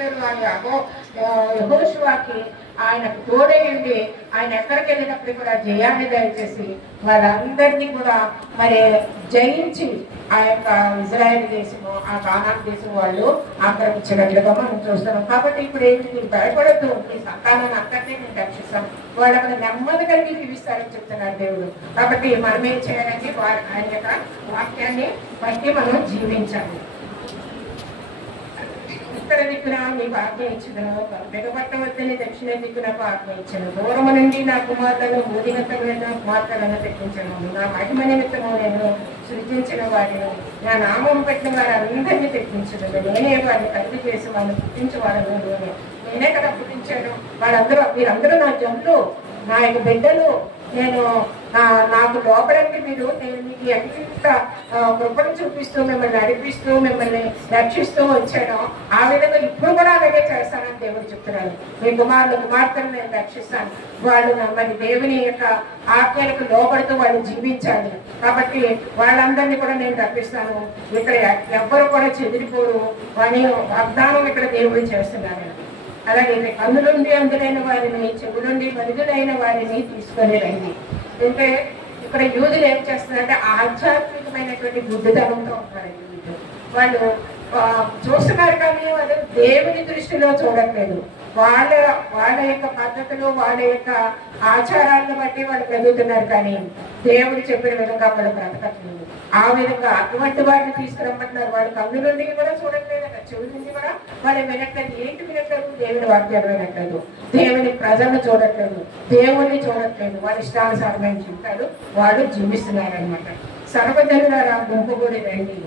చేశారు? ఆయన యెహోషువకి ఆయనకు తోడేయండి, ఆయన ఎక్కడికి వెళ్ళినప్పుడు కూడా జయాన్ని దయచేసి వాళ్ళందరినీ కూడా మరి జయించి ఆ యొక్క ఇజ్రాయెల్ దేశము, ఆ కానాన్ దేశం వాళ్ళు ఆక్రమించినట్లుగా మనం చూస్తున్నాం. కాబట్టి ఇప్పుడు ఏంటి, మీరు భయపడద్దు, మీ సంతానాన్ని అందరినీ నేను రక్షిస్తాను, వాళ్ళని నెమ్మది కలిగి జీవిస్తారని చెప్తున్నారు దేవుడు. కాబట్టి మనం ఏం చేయాలంటే ఆయన యొక్క వాక్యాన్ని బట్టి మనం జీవించాలి. ఉత్తర దిక్కున నీకు ఆజ్ఞ ఇచ్చుదును, వెగపట్టవద్దని దక్షిణ దిక్కున ఆజ్ఞ ఇచ్చాను. దూరము నుండి నా కుమార్తెను బూదిగతమైన కుమార్తెలను తెప్పించను. నా మహిమ నిమిత్తము నేను సృజించిన వారిని, నా నామం పెట్టిన వారందరినీ తెప్పించదు. నేనే వారిని కలుగు చేసి వాళ్ళని పుట్టించి వాళ్ళను నేనే కదా పుట్టించాను. వాళ్ళందరూ మీరందరూ నా జంతులు, నా యొక్క బిడ్డలు. నేను నాకు లోపలంటే మీరు నేను మీకు ఎంత కృపను చూపిస్తూ మిమ్మల్ని నడిపిస్తూ మిమ్మల్ని రక్షిస్తూ వచ్చానో ఆ విధంగా ఇప్పుడు కూడా అలాగే చేస్తానని దేవుడు చెప్తున్నాడు. మీ కుమార్తెను నేను రక్షిస్తాను. వాళ్ళు మరి దేవుని యొక్క ఆజ్ఞలకు లోబడుతూ వాళ్ళు జీవించాలి. కాబట్టి వాళ్ళందరినీ కూడా నేను రక్షిస్తాను. ఇక్కడ ఎవ్వరు కూడా చెదిరిపోరు అని వాగ్దానం ఇక్కడ దేవుడు చేస్తున్నాడు. అలాగే కన్నులుండి అందులైన వారిని, చెవులుండి మరుగులైన వారిని తీసుకొని రండి. అంటే ఇక్కడ యూదులు ఏం చేస్తున్నారంటే ఆధ్యాత్మికమైనటువంటి బుద్ధితనంతో ఉంటారు. వాళ్ళు చూస్తున్నారు కానీ వాళ్ళు దేవుని దృష్టిలో చూడట్లేదు. వాళ్ళ యొక్క పద్ధతులు, వాళ్ళ యొక్క ఆచారాలను బట్టి వాళ్ళు పెరుగుతున్నారు కానీ దేవుడు చెప్పిన విధంగా వాళ్ళు బ్రతకట్లేదు. ఆ విధంగా అటువంటి వారిని తీసుకురమ్మంటున్నారు. వాళ్ళు కన్ను నుండి కూడా చూడట్లేదు, చెవి నుండి కూడా వాళ్ళు వినట్లేదు. ఏంటి వినట్లేదు? దేవుని వాక్యాలు వినట్లేదు, దేవుని ప్రజలను చూడట్లేదు, దేవుణ్ణి చూడట్లేదు. వాళ్ళ ఇష్టానుసారమైన జీవితాలు వాళ్ళు జీవిస్తున్నారు అనమాట. సర్వజనులారా గుంపుగూడి రండి.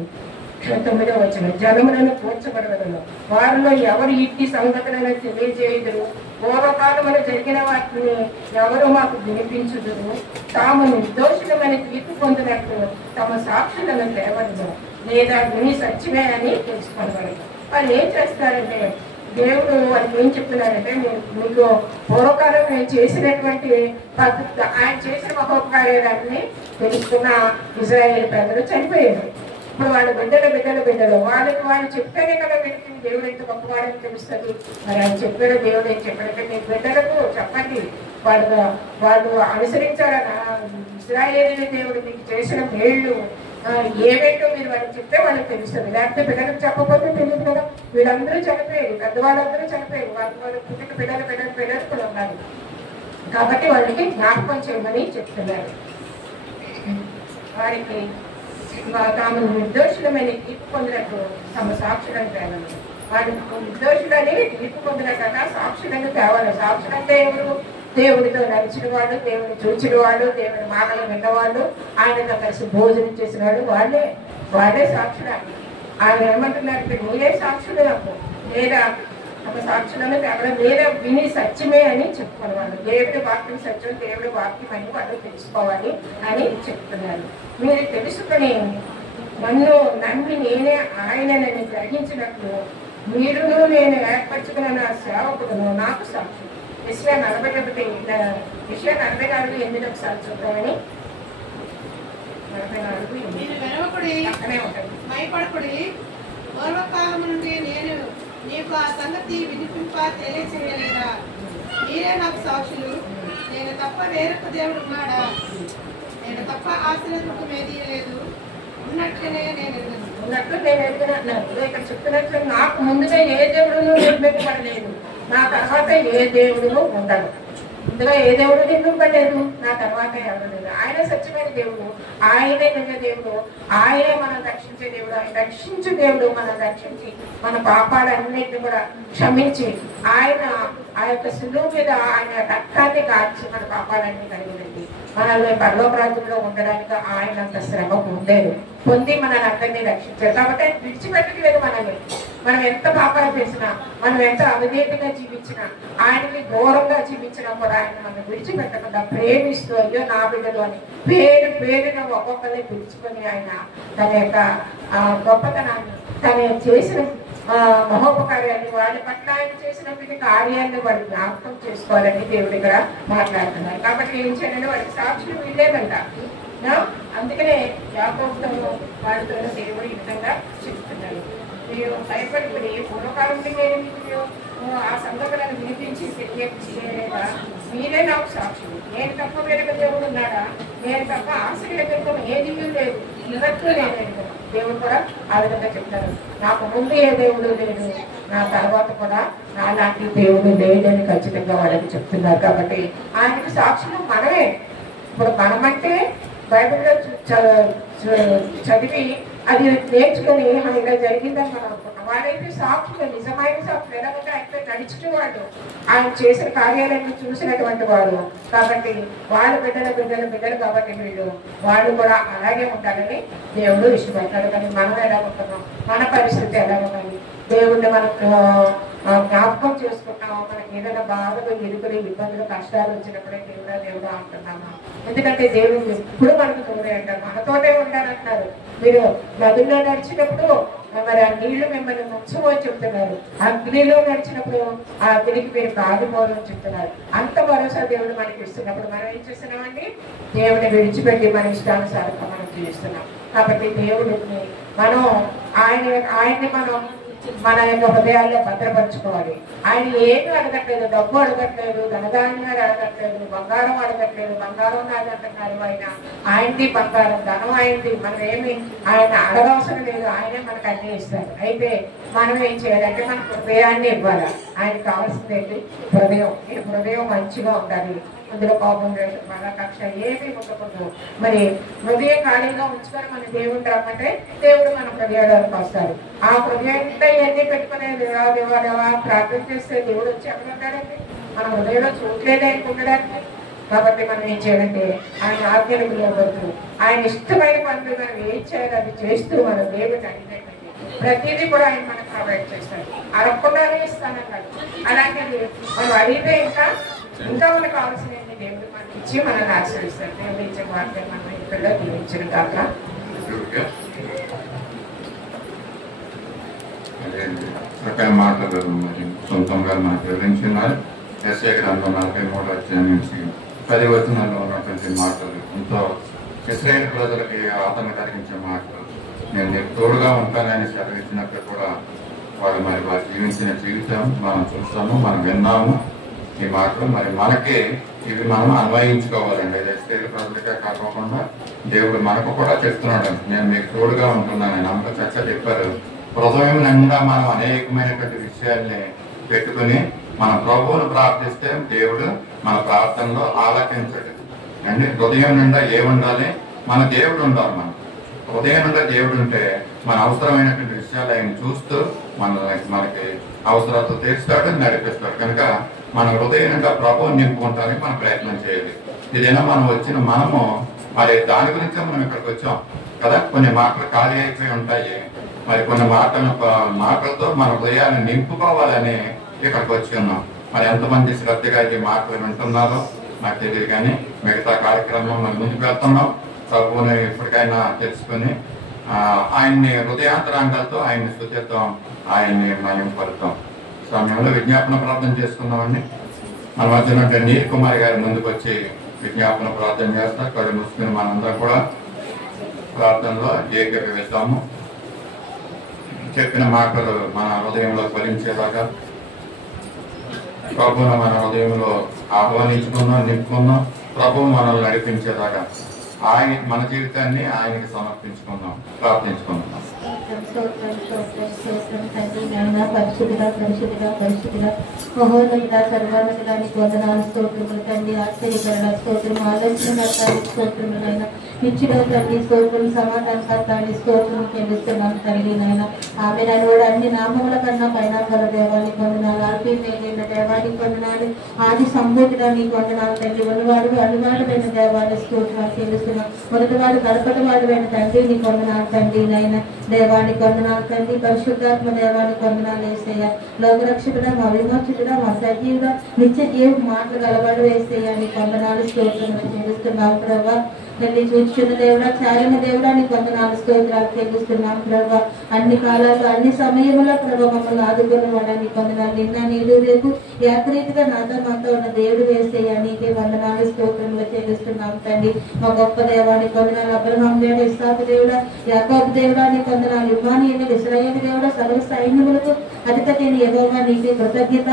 9వ వచనం, జనములను కూర్చబడవలను, వారిలో ఎవరు ఇట్టి సంగతులను తెలియజేయుదురు? పూర్వకాలమున జరిగిన వాటిని ఎవరు మాకు వినిపించుదురు? తాము నిర్దోషులమని తీర్పు పొందినట్లు తమ సాక్షులను తేవలను, లేదా విని సత్యమే అని తెలుసుకోవాలి. వాళ్ళు ఏం చేస్తారంటే దేవుడు వాళ్ళకి ఏం చెప్తున్నారంటే మీకు పూర్వకాలం నేను చేసినటువంటి పద్ధతి, ఆయన చేసిన మహోపకార్యాలన్నీ తెలుసుకున్న ఇజ్రాయేల్ ప్రజలు చనిపోయారు. ఇప్పుడు వాళ్ళు బిడ్డలు వాళ్ళకి వాళ్ళు చెప్పారే కదా వీళ్ళకి దేవుడు ఎంత గొప్పవాడని తెలుస్తుంది. మరి ఆయన చెప్పాడు, దేవుడు ఏం చెప్పాడంటే మీ బిడ్డలకు చెప్పండి, వాళ్ళు అనుసరించారన్న ఇశ్రాయేలు దేవుడు మీకు చేసిన మేళ్ళు ఏవేంటో మీరు వాళ్ళకి చెప్తే వాళ్ళకి తెలుస్తుంది. లేకపోతే పిల్లలకు చెప్పకపోతే తెలియదు కదా. వీళ్ళందరూ చనిపోయారు, పెద్దవాళ్ళందరూ చనిపోయారు, వాళ్ళు పుట్టిన పిల్లలు కూడా ఉన్నారు. కాబట్టి వాళ్ళకి జ్ఞాపకం చేయమని చెప్తున్నారు. వారికి తాము నిర్దోషులమైన తీర్పు పొందినట్టు తమ సాక్షులను తేవాలి. వాళ్ళు నిర్దోషులని తీర్పు పొందినట్ట సాక్షులను తేవాలి. సాక్షులు అంటే ఎవరు? దేవుడితో నడిచిన వాళ్ళు, దేవుని చూచిన వాళ్ళు, దేవుని మాటలు విన్నవాళ్ళు, ఆయనతో కలిసి భోజనం చేసిన వాళ్ళు, వాళ్ళే సాక్షులు. ఆయన ఏమంటున్నారు, మీరే సాక్షులు నాకు, లేదా ఒక సాక్షులను తేవడం, లేదా విని సత్యమే అని చెప్పుకోవాలి. వాళ్ళు దేవుడి వాక్యం సత్యం, దేవుడి వాక్యం అని వాళ్ళు తెలుసుకోవాలి అని చెప్తున్నారు. మీరు తెలుసుకొని నన్ను నమ్మి నేనే ఆయనని గ్రహించినట్లు మీరును నేను ఏర్పరచుకున్న నా సేవకుడును నాకు సాక్షి. యెషయా 44:8 ఒకసారి చూద్దామని. 44:8 అక్కడే ఉంటుంది. భయపడకుడి, పూర్వకాలం నుండి నేను నీకు ఆ సంగతి వినిపింప తెలియచేయలేదా? మీరే నాకు సాక్షులు. నేను తప్ప వేరొక దేవుడు ఉన్నాడా? నేను తప్ప ఆశ్రయించకు ఏదీ లేదు. ఉన్నట్లు నేను ఎదుగుతున్నాను. ఇక్కడ చెప్తున్నట్లు నాకు ముందుగా ఏ దేవుడు నిర్మింపబడలేదు, నా తర్వాత ఏ దేవుడు ఉండడు. ఇందులో ఏ దేవుడు నిర్మింపలేదు, నా తర్వాత ఎవరు లేదు. ఆయన సత్యమైన దేవుడు, ఆయనే నిజ దేవుడు, ఆయనే మనం రక్షించే దేవుడు. ఆయన రక్షించే దేవుడు మనం రక్షించి మన పాపాలన్నింటినీ కూడా క్షమించి ఆయన ఆ యొక్క సులువు మీద ఆయన రక్తాన్ని కాల్చి మన పాపాలన్నీ కలిగినండి మనల్ని పరలోక రాజ్యంలో ఉండడానికి ఆయన అంత శ్రమ పొంది మనల్ని అందరినీ రక్షించారు. కాబట్టి ఆయన విడిచిపెట్టలేదు మనల్ని. మనం ఎంత పాపాలు చేసినా, మనం ఎంత అవిధేయతగా జీవించినా, ఆయనకి దూరంగా జీవించినా కూడా ఆయన మనం విడిచిపెట్టకుండా ప్రేమిస్తూ అయ్యో నా బిడ్డలు అని పేరున ఒక్కొక్కరిని పిలుచుకొని ఆయన తన యొక్క గొప్పతనాన్ని, తను చేసిన మహోపకార్యాన్ని, వాళ్ళ పట్ల ఆయన చేసినటువంటి కార్యాన్ని వాళ్ళు జ్ఞాపకం చేసుకోవాలని దేవుడు ఇక్కడ మాట్లాడుతున్నారు. కాబట్టి ఏం చేయాలంటే వాళ్ళకి సాక్షులు వీళ్ళేనంట. అందుకనే యాకోబుతో వాడుతున్న దేవుడు ఈ విధంగా చెప్తున్నారు. మీరు భయపడి పూర్వకాలం నేను ఆ సంగతులను వినిపించి తెలియజేయలేదా? మీరే నాకు సాక్షులు. నేను తప్ప వేరొక దేవుడు ఉన్నాడా? నేను తప్ప ఆశలు ఎదుర్కొని ఏది లేదు, ఇవత్తు లేదు. దేవుడు కూడా ఆ విధంగా చెప్తారు. నాకు ముందు ఏ దేవుడు లేడు, నా తర్వాత కూడా నాలాంటి దేవుడు లేడని ఖచ్చితంగా వాళ్ళకి చెప్తున్నారు. కాబట్టి ఆయనకు సాక్షులు మనమే. ఇప్పుడు మనమంటే బైబిల్లో చదివి అది నేర్చుకొని ఇలా జరిగిందని మనం అనుకుంటాం. వారైతే సాక్షులు, నిజమైన సాక్షులు. ఎలాగంటే ఆయనతో నడిచిన వాళ్ళు, ఆయన చేసిన కార్యాలయాన్ని చూసినటువంటి వారు. కాబట్టి వాళ్ళ బిడ్డలు కాబట్టి వాళ్ళు కూడా అలాగే ఉండాలని దేవుడు ఇష్టపడతాడు. కానీ మనం ఎలా ఉంటున్నాం, మన పరిస్థితి ఎలా ఉన్నది, దేవుడిని మనం జ్ఞాపకం చేసుకుంటాము. మనకి ఏదైనా బాధలు, ఇరుకులు, ఇబ్బందులు, కష్టాలు వచ్చినప్పుడే దేవుడా అంటున్నామా? ఎందుకంటే దేవుడు ఎప్పుడు మనకు తోడే అంటారు, మనతోటే ఉండాలంటున్నారు. మీరు నదుల్లో నడిచినప్పుడు మరి ఆ నీళ్లు మిమ్మల్ని ముంచమని చెప్తున్నారు. అగ్నిలో నడిచినప్పుడు ఆ అగ్నికి మీరు కాలిపోవాలని చెప్తున్నారు. అంత భరోసా దేవుడు మనకి ఇస్తున్నప్పుడు మనం ఏం చేస్తున్నామండి? దేవుడిని విడిచిపెట్టి మన ఇష్టానుసారంగా మనం జీవిస్తున్నాం. కాబట్టి దేవుడిని మనం ఆయన్ని మనం మన యొక్క హృదయాల్లో భద్రపరచుకోవాలి. ఆయన ఏమీ అడగట్లేదు, డబ్బు అడగట్లేదు, ధనధాన్యాలు అడగట్లేదు, బంగారం అడగట్లేదు. బంగారం నాది అంటున్నారు ఆయన. ఆయనది బంగారం, ధనం ఆయనది. మనం ఏమి ఆయన అడగవసరం లేదు, ఆయనే మనకు అన్ని ఇస్తారు. అయితే మనం ఏం చేయాలంటే మన హృదయాన్ని ఇవ్వాలి. ఆయనకు కావాల్సింది ఏంటి? హృదయం. ఈ హృదయం మంచిగా ఉండాలి. అందులో కోపం, బాగా కక్ష ఏమీ ఉండకూడదు. మరి హృదయం ఖాళీగా ఉంచుకొని మన దేవుడు రమ్మంటే దేవుడు మన హృదయాలకు వస్తారు. ఆ హృదయం ఇవన్నీ పెట్టుకునే దేవా ప్రార్థన చేస్తే దేవుడు వచ్చి ఎక్కడ ఉంటాడండి? మన హృదయంలో చూడలేదే ఉండడానికి. కాబట్టి మనం ఏం చేయాలంటే ఆయన ఆజ్ఞలకు లోబడుతూ ఆయన ఇష్టమైన పనులు మనం ఏం చేయాలి అది చేస్తూ మన దేవుడిని అడిగినట్టు ప్రతిదీ కూడా ఆయన మనకు ప్రొవైడ్ చేస్తారు. అడగకుండానే ఇస్తానన్నాడు. అలాంటిది మనం అడిగితే ఇంకా మనకు కావాల్సిన దేవుడు మనకి ఇచ్చి మనల్ని ఆశీర్వదిస్తారు. దేవుడు ఇచ్చే వార్తలు మనం ఇక్కడ దీవించిన కాక రకాల మాటలు మరి సొంతంగా మనకు వివరించున్నారు. ఎస్ఏ గ్రంథం 43వ అధ్యాయం నుంచి 10 వచనాల్లో ఉన్నటువంటి మాటలు ఎంతో ఇశ్రాయేలు ప్రజలకి ఆదరణ కలిగించే మాటలు. నేను నీకు తోడుగా ఉంటానని సెలవిచ్చినప్పుడు కూడా వాళ్ళు మరి వారు జీవించిన జీవితం మనం చూస్తాము, మనం విన్నాము. ఈ మాటలు మరి మనకి ఇవి మనం అన్వయించుకోవాలండి. ఇశ్రాయేలు ప్రజలకే కాకుండా దేవుడు మనకు కూడా చెప్తున్నాడు, నేను మీకు తోడుగా ఉంటున్నానని. నమ్మకం చక్కగా చెప్పారు. హృదయం నిండా మనం అనేకమైనటువంటి విషయాల్ని పెట్టుకుని మన ప్రభువును ప్రార్థిస్తే దేవుడు మన ప్రార్థనలో ఆలకించడు అండి. హృదయం నిండా ఏముండాలి? మన దేవుడు ఉండాలి. మనం హృదయం నిండా దేవుడు ఉంటే మన అవసరమైనటువంటి విషయాలు ఆయన చూస్తూ మనకి అవసరాలతో తీర్చుతాడు, నడిపిస్తాడు. కనుక మన హృదయం నిండా ప్రభువుని నింపుకుంటానికి మనం ప్రయత్నం చేయాలి. ఇదైనా మనం వచ్చిన మనము మరి దాని గురించే మనం ఇక్కడికి వచ్చాం కదా. కొన్ని మాటలు ఖాళీ అయిపోయి ఉంటాయి. మరి కొన్ని మాటలతో మన హృదయాన్ని నింపుకోవాలని ఇక్కడికి వచ్చి ఉన్నాం. మరి ఎంతమంది శ్రద్ధగా ఈ మాటలు వింటున్నారో నాకు తెలియదు, కానీ మిగతా కార్యక్రమం మనం ముందుకు వెళ్తున్నాం. ప్రభువుని ఎప్పటికైనా తెలుసుకుని ఆయన్ని హృదయాంతరాంగాలతో ఆయన్ని స్తుతిద్దాం, ఆయన్ని మహిమపడతాం. సమయంలో విజ్ఞాపన ప్రార్థన చేసుకున్నామండి. మన మధ్య నీల్ కుమార్ గారి ముందుకు వచ్చి విజ్ఞాపన ప్రార్థన చేస్తారు. కళ్ళు మూసుకుని మనందరం కూడా ప్రార్థనలో ఏకీభవిస్తాము. చెప్పిన మాటలు మన హృదయంలో ఫలించేలాగా ప్రభువును మన హృదయంలో ఆహ్వానించుకున్నాం, నింపుకున్నాం. ప్రభువు మనల్ని నడిపించేలాగా మన జీవితాన్ని ఆయనకి సమర్పించుకుందాం, ప్రార్థించుకుందాం. సర్వానికి వందనాలు, స్తోత్రములు తండ్రి. ఆశ్చర్యకరణ స్తోత్రం, ఆలోచన స్తోత్రములైనా నిచ్చిలో తండ్రి స్తోత్రం, సమాధానకర్తాన్ని స్తోత్రం చెల్లిస్తున్నాను తండ్రి. నాయన ఆమె నన్ను కూడా అన్ని నామముల కన్నా పైన గల దేవానికి వందనాలు, అల్పీమైన దేవానికి వందనాలు, ఆది సంపూర్ణానికి వందనాలు తండ్రి. ఉన్నవాడు అడుగాడుమైన దేవాన్ని స్తోత్రాలు చెల్లిస్తున్నాను. మొదటివాడు గడపటివాడు అయిన తండ్రి నీకు వందనాలు తండ్రి. నాయన దేవానికి వందనాలు తండ్రి. పరిశుద్ధాత్మ దేవానికి వందనాలు వేసేయ. లోకరక్షకుడా, మా విమోచకుడా, మా సజీవుడా, నిత్య జీవ మాటలు గలవాడు వేసేయ. నీకు వందనాలు స్తోత్రములు చెల్లిస్తున్నాం ప్రభా. తల్లి చూచున్న దేవుడా, చాలిన దేవుడా నీకు వందనాలు స్తోత్రాలు చెల్లిస్తున్నాం ప్రభా. అన్ని కాలాలు అన్ని సమయంలో ప్రభా మమ్మల్ని ఆదుకున్న వాడా నీకు వందనాలు. నిన్న నీడు రేపు ఏకరీతిగా నాతో మాతో ఉన్న దేవుడు వేసేయ. నీకే వందనాలు స్తోత్రములు చెల్లిస్తున్నాం తండ్రి. మా గొప్ప దేవానికి వందనాలు. అబ్రహాం దేవుడు, ఇస్సాకు దేవుడా, యాకోబు దేవుడా నీకు వందనాలు. ఇమ్మానుయేలు ఇశ్రాయేలు దేవుడు సర్వ సైన్యములకు అధిపతి యెహోవా నీకే కృతజ్ఞత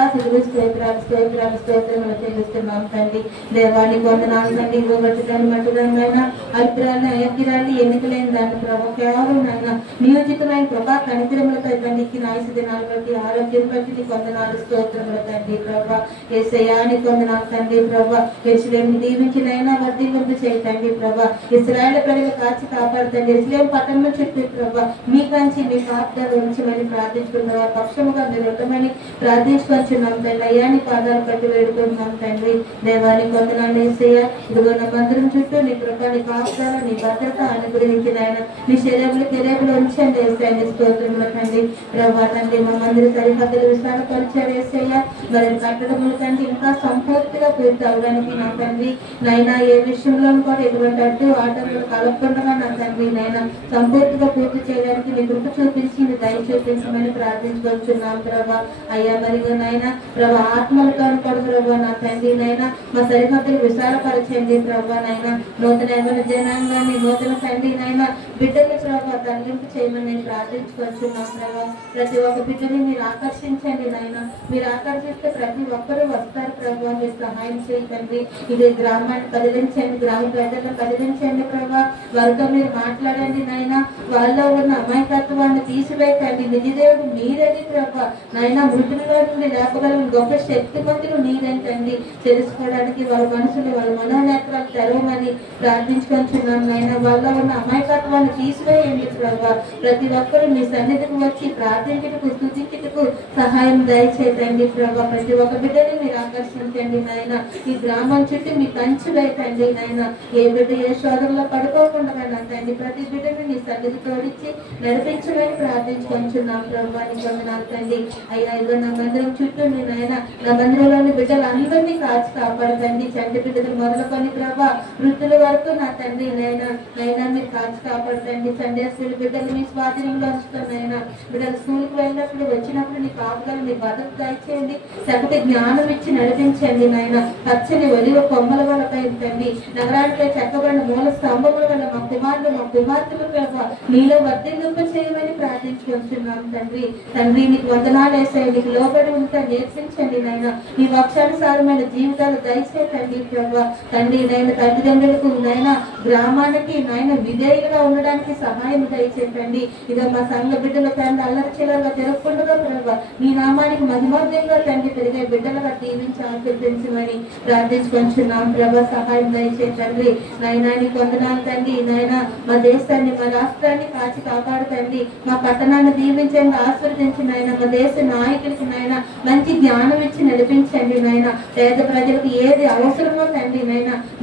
స్తోత్రములు చెల్లిస్తున్నాం తండ్రి. దేవానికి వందనాలు తండ్రి. ఇవ్వబట్టుదాన్ని మట్టుదాన్నైనా అభిప్రాయాన్ని అయోగ్యరాన్ని ఎన్నికలైన దాన్ని ప్రభావ కేవలం నాయన నియోజితమైన కృపా కనికరములతో తండ్రికి నాయసు దినాలు బట్టి ఆరోగ్యం బట్టి నీకు వందనాలు స్తోత్రములు తండ్రి. ప్రభా యేసయ్యానికి వందనాలు తండ్రి. ప్రభా యెరూషలేమును దీవించినైనా వర్ధిల్లింపు చేయండి. ప్రభా ఇశ్రాయేలు ప్రజలు కాచి కాపాడుతండి. యెరూషలేము పట్టణం చుట్టూ ప్రభా మీ కంచి మీ కాపుదల ఉంచమని ప్రార్థించుకున్న వారి పక్షముగా మీరు ఉండమని ప్రార్థించుకొచ్చున్నాం తండ్రి. అయ్యాని పాదాలు పట్టి వేడుకుంటున్నాం తండ్రి. దేవానికి వందనాలు యేసయ్య. ఇదిగో నా మందిరం చుట్టూ నీ కృప నీ కాపుదల నీ భద్రత అనుగ్రహించిన ఆయన నీ కెరేబులు ఉంచండి యేసయ్య. స్తోత్రములు తండ్రి. ప్రభా తండ్రి మా మందిర సరిహద్దులు విశాలపరిచారు యేసయ్య. మరి కట్టడములు తండ్రి ఇంకా సంపూర్తిగా పూర్తి అవడానికి నా తండ్రి నైనా ఏ విషయంలో కూడా ఎటువంటి అడ్డు ఆటంకులు కలగకుండా నా తండ్రి నైనా సంపూర్తిగా పూర్తి చేయడానికి నీ కృప చూపించి నీ దయ చూపించమని ప్రార్థించుకొచ్చున్నాం ప్రభా. అయ్యా మరియు నైనా ప్రభా ఆత్మలతో కూడా ప్రభా నా తండ్రి నైనా మా సరిహద్దులు విశాలపరచండి ప్రభా నైనా. నూతన జనాంగాన్ని నూతన తండ్రి నైనా బిడ్డలు ప్రభా తరలింపు చేయమని నేను ప్రార్థించుకొచ్చున్నాం ప్రభా. ప్రతి ఒక్క బిడ్డని మీరు ఆకర్షించండి నైనా. మీరు ఆకర్షిస్తే ప్రతి ఒక్కరూ వస్తారు ప్రభా. మీరు సహాయం చేయండి. ఇది గ్రామాన్ని కదిలించండి, గ్రామ ప్రజలను కదిలించండి ప్రభా. వారితో మీరు మాట్లాడండి నాయన. వాళ్ళలో ఉన్న అమాయకత్వాన్ని తీసివేయండి. నిజదేవుడు మీరేది ప్రభా నాయన. మృతుల్లో నుండి లేపగలను గొప్ప శక్తిమంతులు మీరేంటండి తెలుసుకోవడానికి వాళ్ళ మనసులు వాళ్ళ మనోనేత్రాలు తెరవమని ప్రార్థించుకుంటున్నాం నాయన. వాళ్ళలో ఉన్న అమాయకత్వాన్ని తీసివేయండి ప్రభా. ప్రతి ఒక్కరూ మీ సన్నిధికి వచ్చి ప్రార్థించుటకు స్తుతించుటకు సహాయం దయచేయండి ప్రభా. ప్రతి ఒక్క బిడ్డని మీరు ఆకర్షించండి నాయన. ఈ గ్రామం చుట్టూ మీ కంచు వేయండి నాయన. ఏ బిడ్డ ఏ శోధనలో పడుకోకుండా తండ్రి ప్రతి బిడ్డని మీ సన్నిధి తోడించి నడిపించమని ప్రార్థించుకుంటున్నాం ప్రభా. నీకు వందనాలు తండ్రి. అయ్యా ఇదిగో నా మందిరం చుట్టూ మీ నాయన నా మందిరంలోని బిడ్డలు అందరినీ కాచి కాపాడుతండి. చంటి బిడ్డలు మొదలుకొని ప్రభా వృద్ధుల వరకు నా తండ్రి నైనా మీరు కాచి కాపాడుతండి. సండే స్కూల్ బిడ్డలు మీ స్వాధీనంలో వస్తున్నాయినా. బిడ్డలు స్కూల్కి వెళ్ళినప్పుడు వచ్చినప్పుడు నీ కాపుదలు మీ భద్రత దయచేయండి. చక్కటి జ్ఞానం ఇచ్చి నడిపించండి నాయన. పచ్చని ఒలివ కొమ్మల వల్ల తండ్రి నగరాంట్లో చెక్కబడిన మూల స్తంభముల వల్ల మా కుమారులు మా కుమార్తెలు ప్రభా నీలో వర్ధిల్లింప చేయమని ప్రార్థించుకుంటున్నాం తండ్రి. తండ్రి నీకు వందనాలు వేసాయి. నీకు లోబడి ఉంటా నేర్పించండి నాయన. నీ వక్షానుసారమైన జీవితాలు దయచేయండి ప్రభా. తండ్రి నాయన తల్లిదండ్రులకు నాయన గ్రామానికి నాయన విధేయులుగా ఉండడానికి సహాయం దయచేయండి. ఇదో మా సంఘ బిడ్డల తండ్రి అల్లరి చిల్లరగా తిరగకుండా ప్రభా నీ నామానికి మహిమోద్యంగా తండ్రి పెరిగే బిడ్డలుగా దీవించి ఆశీర్వదించమని ప్రార్థించుకుంటున్నాం ప్రభా. సహాయం దయచేయండి నాయనా. నీకు వందనాలు తండ్రి నాయన. మా దేశాన్ని మా రాష్ట్రాన్ని కాచి కాపాడుతండి. మా పట్టణాన్ని దీవించండి ఆశీర్వదించి నాయన. మా దేశ నాయకులకి నాయన మంచి జ్ఞానం ఇచ్చి నడిపించండి నాయన. పేద ప్రజలకు ఏది అవసరమో తండ్రి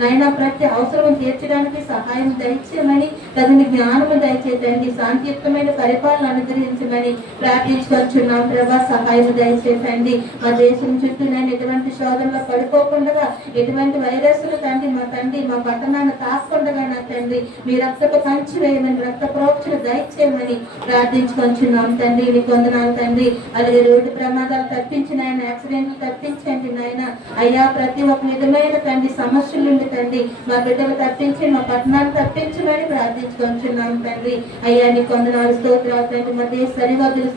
నాయన ప్రతి అవసరం తీర్చడానికి సహాయం దయచేయమని తగిన జ్ఞానము దయచేయండి. శాంతియుక్తమైన పరిపాలన అనుగ్రహించమని ప్రార్థించుకొచ్చున్నాం ప్రభా. సహాయం దయచేయండి. మా దేశం చుట్టూ నేను ఎటువంటి శోధనలో పడిపోకుండా ఎటువంటి వైరస్లు తండ్రి మా తండ్రి మా పట్టణాన్ని తాకుండా నా తండ్రి మీ రక్తపు కంచి వేయమని రక్త ప్రోక్షణ దయచేయమని ప్రార్థించుకొచ్చున్నాం తండ్రి. నీకు వందనాలు తండ్రి. అలాగే రోడ్డు ప్రమాదాలు తప్పించిన ఆయన యాక్సిడెంట్లు తప్పించండి నాయన. అయ్యా ప్రతి ఒక్క విధమైన తండ్రి సమస్యల నుండి తండ్రి మా బిడ్డలు తప్పించి మా పట్టణాన్ని తప్పించమని ప్రార్థించుకొచ్చున్నాం తండ్రి. అయ్యా నీకు వందనాలు స్తోత్రాలు తండ్రి. మా దేశ సరిహద్దులు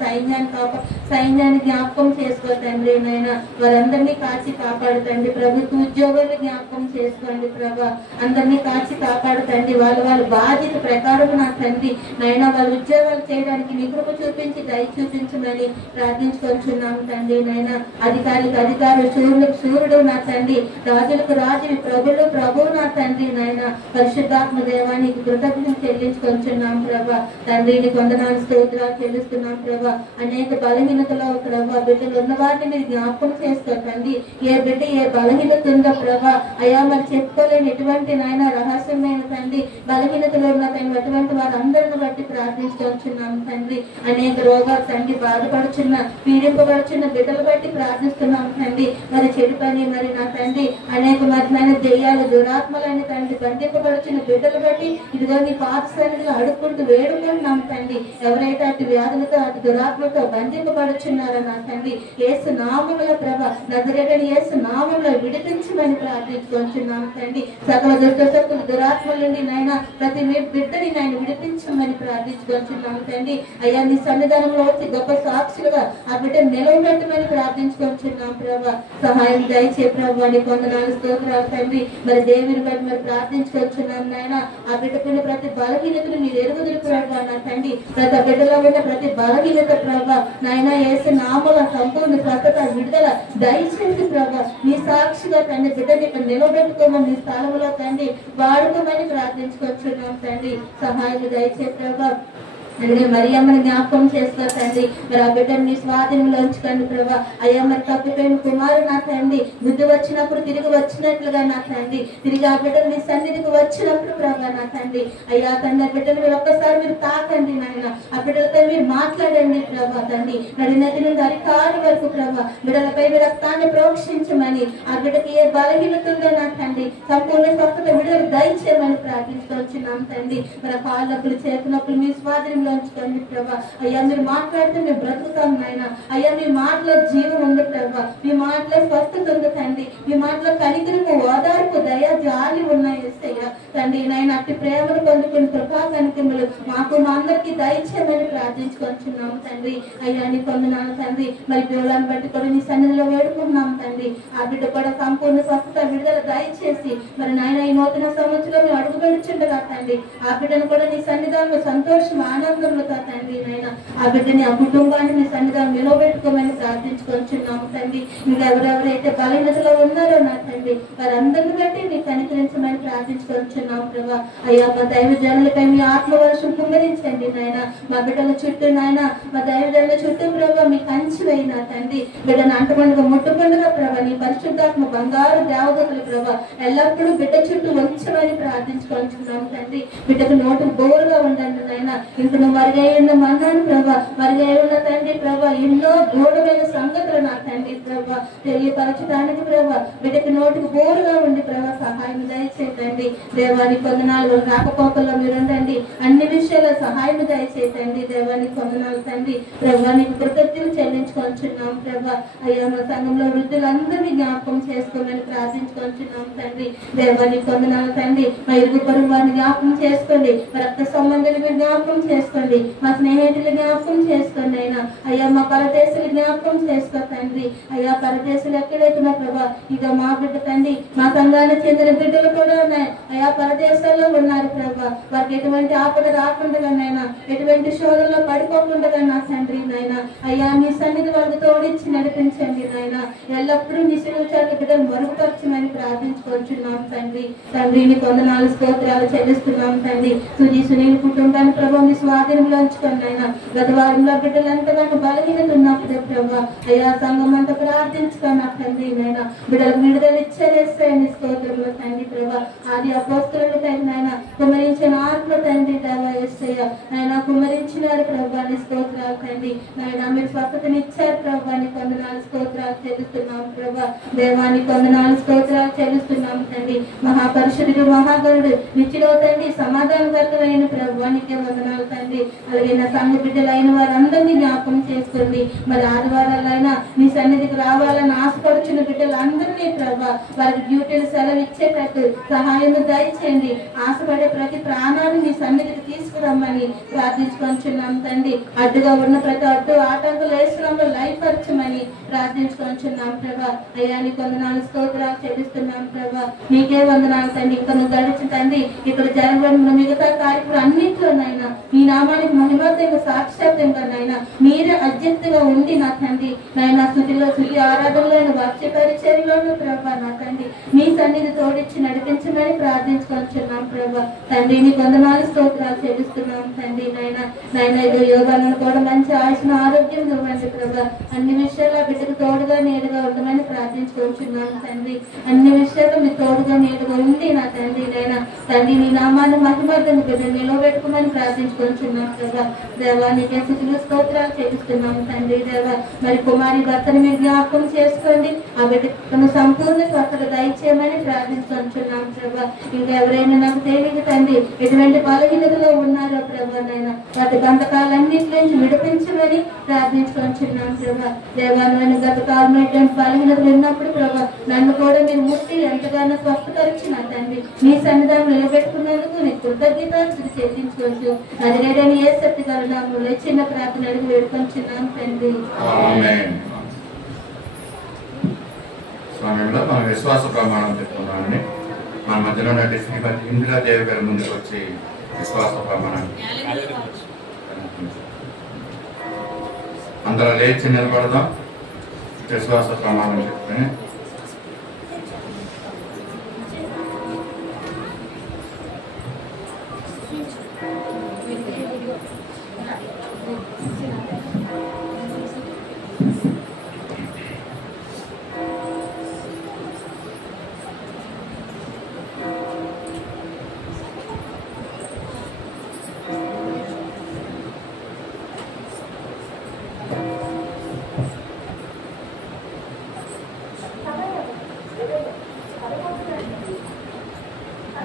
సైన్యాన్ని జ్ఞాపకం చేసుకో తండ్రి నాయన. వారందరినీ కాచి కాపాడుతండి. ప్రభుత్వ ఉద్యోగుల్ని జ్ఞాపకం చేసుకోండి ప్రభా. అందరినీ కాచి కాపాడుతండి. వాళ్ళ బాధ్యత ప్రకారం నా తండ్రి నాయన వాళ్ళ ఉద్యోగాలు చేయడానికి నీ కృప చూపించి దయ చూపించమని ప్రార్థించుకొచ్చున్నాం తండ్రి నాయన. అధికారులకు అధికారులు సూర్యులకు సూర్యుడు నా తండ్రి రాజులకు రాజుని ప్రభులు ప్రభువు నా తండ్రి నాయన. పరిశుద్ధాత్మ దేవానికి కృతజ్ఞతలు చెల్లించుకొచ్చున్నాం ప్రభా. తండ్రి నీకు వందనాలు స్తోత్రాలు చెల్లిస్తున్నాం ప్రభా. అనేక బలహీనతలో ప్రభా బిడ్డలు ఉన్న వాటిని మీరు జ్ఞాపకం చేసుకోకండి. ఏ బిడ్డ ఏ బలహీనత ఉందో ప్రభా అయ్యా మరి చెప్పుకోలేని ఎటువంటి నాయన రహస్యమైన తండ్రి బలహీనతలో ఉన్న తండ్రి అటువంటి వారందరిని బట్టి ప్రార్థించుకొచ్చున్నాం తండ్రి. అనేక రోగాలు తండ్రి బాధపడుచున్న పీడింపబడుచున్న బిడ్డలు బట్టి ప్రార్థిస్తున్నాం తండ్రి. మరి చెడు పని మరి నా తండ్రి అనేక మరి దెయ్యాలు దురాత్మలని తండ్రి బంధింపబడుచున్న బిడ్డలు బట్టి ఇదిగో నీ పాత సన్నిధిలో అడుక్కుంటూ వేడుకుంటున్నాం తండ్రి. ఎవరైతే అటు వ్యాధులతో అటు దురాత్మతో బంధింపబడుచున్నారో నా తండ్రి యేసు నామములో ప్రభ నజరేయుడైన యేసు నామములో విడిపించమని ప్రార్థించుకొచ్చున్నాం తండ్రి. సకల దుష్టశక్తులు దురాత్మల నుండి నాయన ప్రతి బిడ్డని నాయన విడిపించమని ప్రార్థి ప్రార్థించుకొచ్చున్నాము తండ్రి. అయ్యా నీ సన్నిధానంలో వచ్చి గొప్ప సాక్షులుగా ఆ బిడ్డ నిలవబెట్టమని ప్రార్థించుకొచ్చున్నాం ప్రభా. సహాయం దయచే ప్రభా, నీ వందనాలు స్తోత్రాలు తండ్రి. మరి దేవుని బట్టి మరి ప్రార్థించుకొచ్చున్నాం నాయన. ఆ బిడ్డకున్న ప్రతి బలహీనతను మీరు ఎరుగుదురు ప్రభా నా తండ్రి. ప్రతి బిడ్డలో ఉన్న ప్రతి బలహీనత ప్రభా నాయన యేసు నామములో సంపూర్ణ స్వస్థత విడుదల దయచేసి ప్రభా నీ సాక్షిగా తండ్రి బిడ్డని ఇక్కడ నిలబెట్టుకోమని నీ స్థలంలో తండ్రి వాడుకోమని ప్రార్థించుకొచ్చున్నాం తండ్రి. సహాయం దయచే ప్రభా. అందుకే మరి అమ్మని జ్ఞాపకం చేస్తా తండ్రి. మరి ఆ బిడ్డని నీ స్వాధీనంలో ఉంచుకోండి ప్రభా. అయ్యా మరి తప్పిపోయిన కుమారు నా తండ్రి బుద్ధి వచ్చినప్పుడు తిరిగి వచ్చినట్లుగా నా తండ్రి తిరిగి ఆ బిడ్డలు నీ సన్నిధికి వచ్చినప్పుడు ప్రభా నా తండ్రి. అయ్యా తండ్రి ఆ బిడ్డలు మీరు ఒక్కసారి మీరు తాకండి నాయన. ఆ బిడ్డలపై మీరు మాట్లాడండి ప్రభా తండ్రి. మరి నది నుండి అరికాడి వరకు ప్రభా బిడ్డలపై మీరు రక్తాన్ని ప్రోక్షించమని ఆ బిడ్డకి ఏ బలహీనత ఉందో నా తండ్రి సంపూర్ణ స్వస్థత విడుదల దయచేయమని ప్రార్థించుకొచ్చున్నాం తండ్రి. మరి కాళ్ళప్పుడు చేతున్నప్పుడు మీ స్వాధీనంలో ఉంచుకోండి ప్రభా. అయ్యా మీరు మాట్లాడితే మేము బ్రతుకుతాం నాయన. అయ్యా మీ మాటలో జీవం ఉంది ప్రభా. మీ మాటలో స్వస్థత ఉంది తండ్రి. మీ మాటలో కనికరము ఓదార్పు దయ జాలి ఉన్నాయి యేసయ్యా తండ్రి. నాయన అట్టి ప్రేమను పొందుకుని కృపా కనికరములు మాకు మా అందరికీ దయచేయమని ప్రార్థించుకొచ్చున్నాము తండ్రి. అయ్యా నీ పొందున్నాను తండ్రి. మరి పిల్లలను బట్టి కూడా నీ సన్నిధిలో వేడుకున్నాం తండ్రి. ఆ బిడ్డ కూడా సంపూర్ణ స్వస్థత విడుదల దయచేసి మరి నాయన ఈ నూతన సంవత్సరంలో మేము అడుగు పెడుచుండగా తండ్రి ఆ బిడ్డను కూడా నీ సన్నిధానంలో సంతోషం ఆనందంలో తండ్రి నాయన ఆ బిడ్డని ఆ కుటుంబాన్ని మీ సన్నిధానం నిలబెట్టుకోమని ప్రార్థించుకొచ్చున్నాము తండ్రి. ఇంకా ఎవరెవరైతే బలహీనతలో ఉన్నారో నా తండ్రి వారందరిని బట్టి మీ కనికరించమని ప్రార్థించుకొచ్చున్నాము ప్రభా. అయ్యా మా దైవ జనులపై మీ ఆత్మవర్షం కుమ్మరించండి నాయన. మా బిడ్డల చుట్టూ నాయన మా దైవ జనుల చుట్టూ ప్రభా మీ కంచి వేయినా తండ్రి. బిడ్డను అంటపండుగ ముట్టుపండుగ ప్రభా నీ పరిశుద్ధాత్మ బంగారు దేవదతులు ప్రభా ఎల్లప్పుడూ బిడ్డ చుట్టూ ఉంచమని ప్రార్థించుకొచ్చున్నాము తండ్రి. బిడ్డకు నోటు బోరుగా ఉండండి నాయన. ఇంకను మరుగై ఉన్న మన్నాను ప్రభా మరుగై ఉన్న తండ్రి ప్రభా ఎన్నో గూఢమైన సంగతులు నా తండ్రి ప్రభా తెలియపరచడానికి ప్రభా బిడ్డకి నోటికి బోరుగా ఉండి ప్రభా సహాయం దయచేయండి. దేవాని కొందనాలు రాకపోకల్లో మీరు ఉండండి. అన్ని విషయాల్లో సహాయం దయచేయండి. దేవాని కొందనాలు తండ్రి ప్రభా నీకు కృతజ్ఞతలు చెల్లించుకొచ్చున్నాం ప్రభా. అయ్యా మా సంఘంలో వృద్ధులందరినీ జ్ఞాపకం చేసుకోమని ప్రార్థించుకొచ్చున్నాం తండ్రి. దేవాని కొందనాలు తండ్రి మా ఇరుగు పొరుగు వారిని జ్ఞాపకం చేసుకోండి. రక్త సంబంధాలు మీరు జ్ఞాపకం చేసుకోండి. మా స్నేహితులు జ్ఞాపకం చేసుకోండి అయినా. అయ్యా మా పరదేశులు జ్ఞాపకం చేసుకో తండ్రి. అయ్యా పరదేశులు ఎక్కడైతున్నా ప్రభా ఇక మా బిడ్డ తండ్రి మా సంఘానికి చెందిన బిడ్డలు కూడా ఉన్నాయి. అయ్యా పరదేశాల్లో ఉన్నారు ప్రభా. వారికి ఎటువంటి ఆపద రాకుండా నాయన ఎటువంటి శోధనలో పడిపోకుండా నా తండ్రి నాయన. అయ్యా మీ సన్నిధి వాళ్ళకి తోడించి నడిపించండి నాయన. ఎల్లప్పుడూ మీ శిలువచాటు బిడ్డలు మరుగుపరచమని ప్రార్థించుకొచ్చున్నాం తండ్రి. తండ్రి నీ కొందనాలు స్తోత్రాలు చెల్లిస్తున్నాం తండ్రి. సునీల్ కుటుంబాన్ని ప్రభా మీ స్వాధీనంలో ఉంచుకోండి ఆయన. గత వారంలో బిడ్డలంతా నాకు బలహీనత ఉన్నప్పుడే ప్రభా అయ్యా సంఘం అంతా ప్రార్థించుకున్నా తండ్రి నాయన. బిడ్డలకు విడుదల ఇచ్చేస్తాయని స్తోత్రంలో తండ్రి ప్రభా. ఆది అపోస్తలుల తండ్రి ఆయన కుమరించిన ఆత్మ తండ్రి దేవా యేసయ్య ఆయన కుమరించినారు ప్రభా నీ స్తోత్రాలు తండ్రి నాయన. మీరు స్వస్థతనిచ్చారు ప్రభా నీ కొందనాలు స్తోత్రాలు చెల్లిస్తున్నాం ప్రభా. దేవానికి కొందనాలు స్తోత్రాలు చెల్లిస్తున్నాం తండ్రి. మహాపరిషుడు మహాగరుడు నిత్యుడో తండ్రి సమాధానకర్తమైన ప్రభువానికి వందనాలు తండ్రి. అలాగే నా సంఘ బిడ్డలైన వారందరినీ జ్ఞాపకం చేసుకోండి. మరి ఆదివారాలైనా మీ సన్నిధికి రావాలని ఆశపడుచున్న బిడ్డలందరినీ ప్రభా వారికి డ్యూటీలు సెలవు ఇచ్చేటట్టు సహాయం దయచేయండి. ఆశపడే ప్రతి ప్రాణాన్ని మీ సన్నిధికి తీసుకురమ్మని ప్రార్థించుకొంచున్నాం తండ్రి. అడ్డుగా ఉన్న ప్రతి అడ్డు ఆటంకులు వేసుకున్నప్పుడు లయపరచమని ప్రార్థించుకొంచున్నాం ప్రభా. అయ్యా నీ వందనాలు స్తోత్రాలు చెల్లిస్తున్నాం ప్రభా. నీకే వందనాలు తండ్రి. ఇంకా నువ్వు గడిచిన తండ్రి ఇక్కడ జరగబడిన మిగతా కార్యక్రమం అన్నింటిలోనైనా మీ నామానికి మహిమత్యంగా సాక్షాత్యంగా నాయన మీరే అధ్యక్షతగా ఉండి నా తండ్రి నాయన స్థుతిలో స్థుతి ఆరాధనలో వాక్య పరిచర్యలోను ప్రభా నా తండ్రి మీ సన్నిధి తోడించి నడిపించమని ప్రార్థించుకొచ్చున్నాం ప్రభా. తండ్రి నీ వందనాలు స్తోత్రాలు చెల్లిస్తున్నాం తండ్రి నాయన. నాయన ఇది యోగాలను కూడా మంచి ఆయుష్ను ఆరోగ్యం ఇవ్వండి ప్రభా. అన్ని విషయాల్లో బిడ్డకు తోడుగా నేడుగా ఉండమని ప్రార్థించుకొచ్చున్నాం తండ్రి. అన్ని విషయాల్లో మీ తోడుగా నేడుగా ఉంది నా తండ్రి నాయన. తండ్రి నీ నామాన్ని మహిమర్ధను బిడ్డ నిలబెట్టుకోమని ప్రార్థించుకొచ్చున్నాం ప్రభా. దేవానికి స్థుతులు స్తోత్రాలు చెల్లిస్తున్నాము తండ్రి దేవా. మరి కుమారి భర్తను మీరు జ్ఞాపకం చేసుకోండి. ఆ బిడ్డను సంపూర్ణ స్వస్థత దయచేయమని ప్రార్థించుకొచ్చున్నాం ప్రభా. ఇంకా ఎవరైనా నాకు తెలియదు తండ్రి ఎటువంటి బలహీనతలో ఉన్నారో ప్రభా నాయన వాటి బంధకాలన్నింటి నుంచి విడిపించమని ప్రార్థించుకొచ్చున్నాం ప్రభా. దేవాన్ని నన్ను గత కాలం బలహీనతలు ఉన్నప్పుడు ప్రభా నన్ను కూడా మీరు ముట్టి ఎంతగానో స్వస్థపరిచి నా తండ్రి మీ సన్నిధానం నిలబెట్టుకున్నందుకు నీకు కృతజ్ఞతలు చెల్లించుకోవచ్చు. నజరేయుడైన యేసు గారి నామములో చిన్న ప్రార్థన అడిగి వేడుకొంచున్నాను తండ్రి. సమయంలో మనం విశ్వాస ప్రమాణం చెప్తున్నామని మన మధ్యలో ఉన్న శ్రీమతి ఇందిరాదేవి గారి ముందుకు వచ్చి విశ్వాస ప్రమాణం అందరూ లేచి నిలబడదాం. విశ్వాస ప్రమాణం చెప్తాను.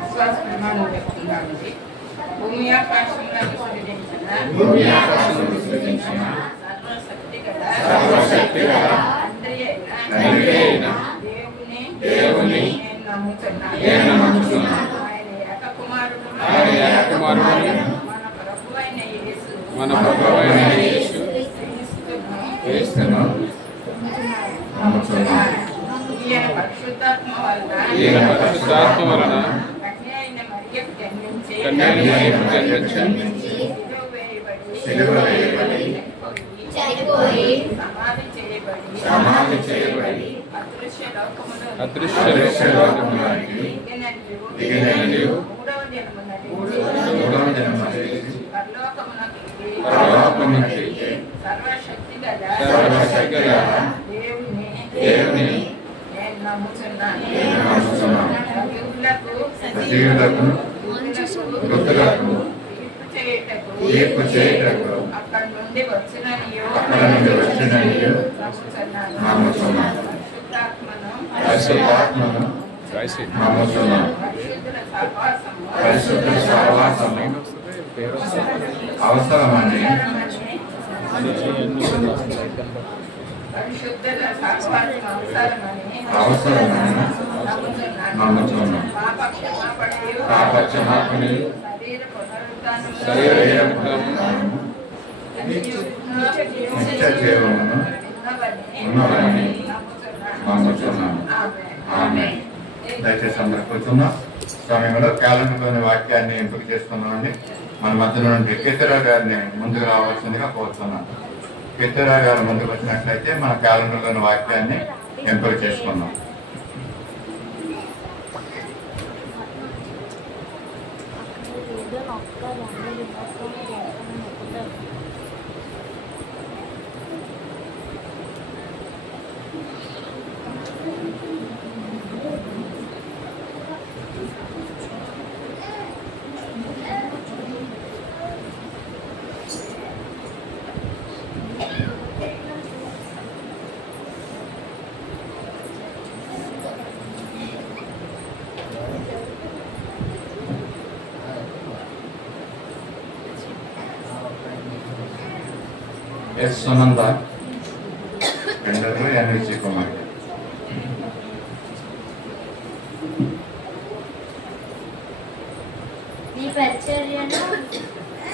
విశ్వాస ప్రమాణం చెప్తున్నామండి. భూమి ఆకాశములను సృజించిన సర్వశక్తి గల తండ్రి అయిన దేవుని నేను నమ్ముతున్నాను. ఆయన ఏకకుమారుడు మన ప్రభువైన యేసు క్రీస్తును నమ్ముతున్నాను. ఈయన పరిశుద్ధాత్మ వలన సిలువ వేయబడి చనిపోయి సమాధి చేయబడి అదృశ్య లోకములోనికి దిగిననియు మూడవ దినమున లేచి పరలోకమునకు ఎక్కి సర్వశక్తి గల దేవుని నేను నమ్ముచున్నాను. సజీవులకు మృతులకు తీర్పు చేయుటకు అక్కడి నుండి వచ్చిననియు నమ్ముచున్నాను. పరిశుద్ధాత్మను నమ్ముచున్నాను. పరిశుద్ధుల సహవాసము అవసరమని నమ్ముచున్నాను. పాపక్షమాపణి నిత్య జీవమును ఉన్నవని నమ్ముచున్నాను. ఆమేన్. దయచేసి అందరూ కూర్చున్నాం. సమయంలో క్యాలెండర్లోని వాక్యాన్ని ఎంపిక చేసుకున్నామండి. మన మధ్యలో నుండి కీర్తిరావు గారిని ముందుకు రావాల్సిందిగా కోరుతున్నాను. కీర్తిరావు గారు ముందుకు వచ్చినట్లయితే మన క్యాలెండర్లోని వాక్యాన్ని ఎంపిక చేసుకున్నాం. Yes Sunanda రెండరు NVC Kumar. నీ పరిచర్యను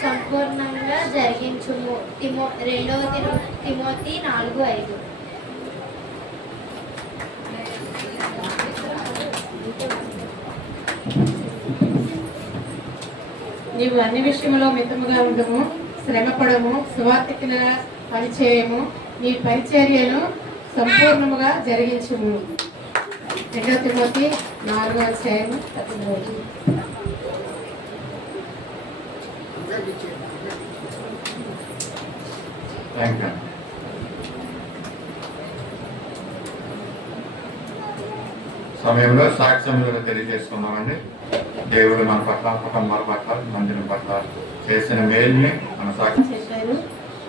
సంపూర్ణంగా జరిగించుము. 2 తిమోతి 4:5. నీవు అన్ని విషయంలో మితముగా ఉండము, శ్రమపడము, సువార్తికుల పనిచేయము, నీ పరిచర్యను సంపూర్ణముగా జరిగించుము. 2 తిమోతి 4:17. Thank you. సమయంలో సాక్ష్యములను తెలియజేసుకున్నామండి. దేవుడు మన పట్ల, కుటుంబాల పట్ల, మందిరం పట్ల చేసిన మేలుని మన సాక్ష్యం చెప్పారు.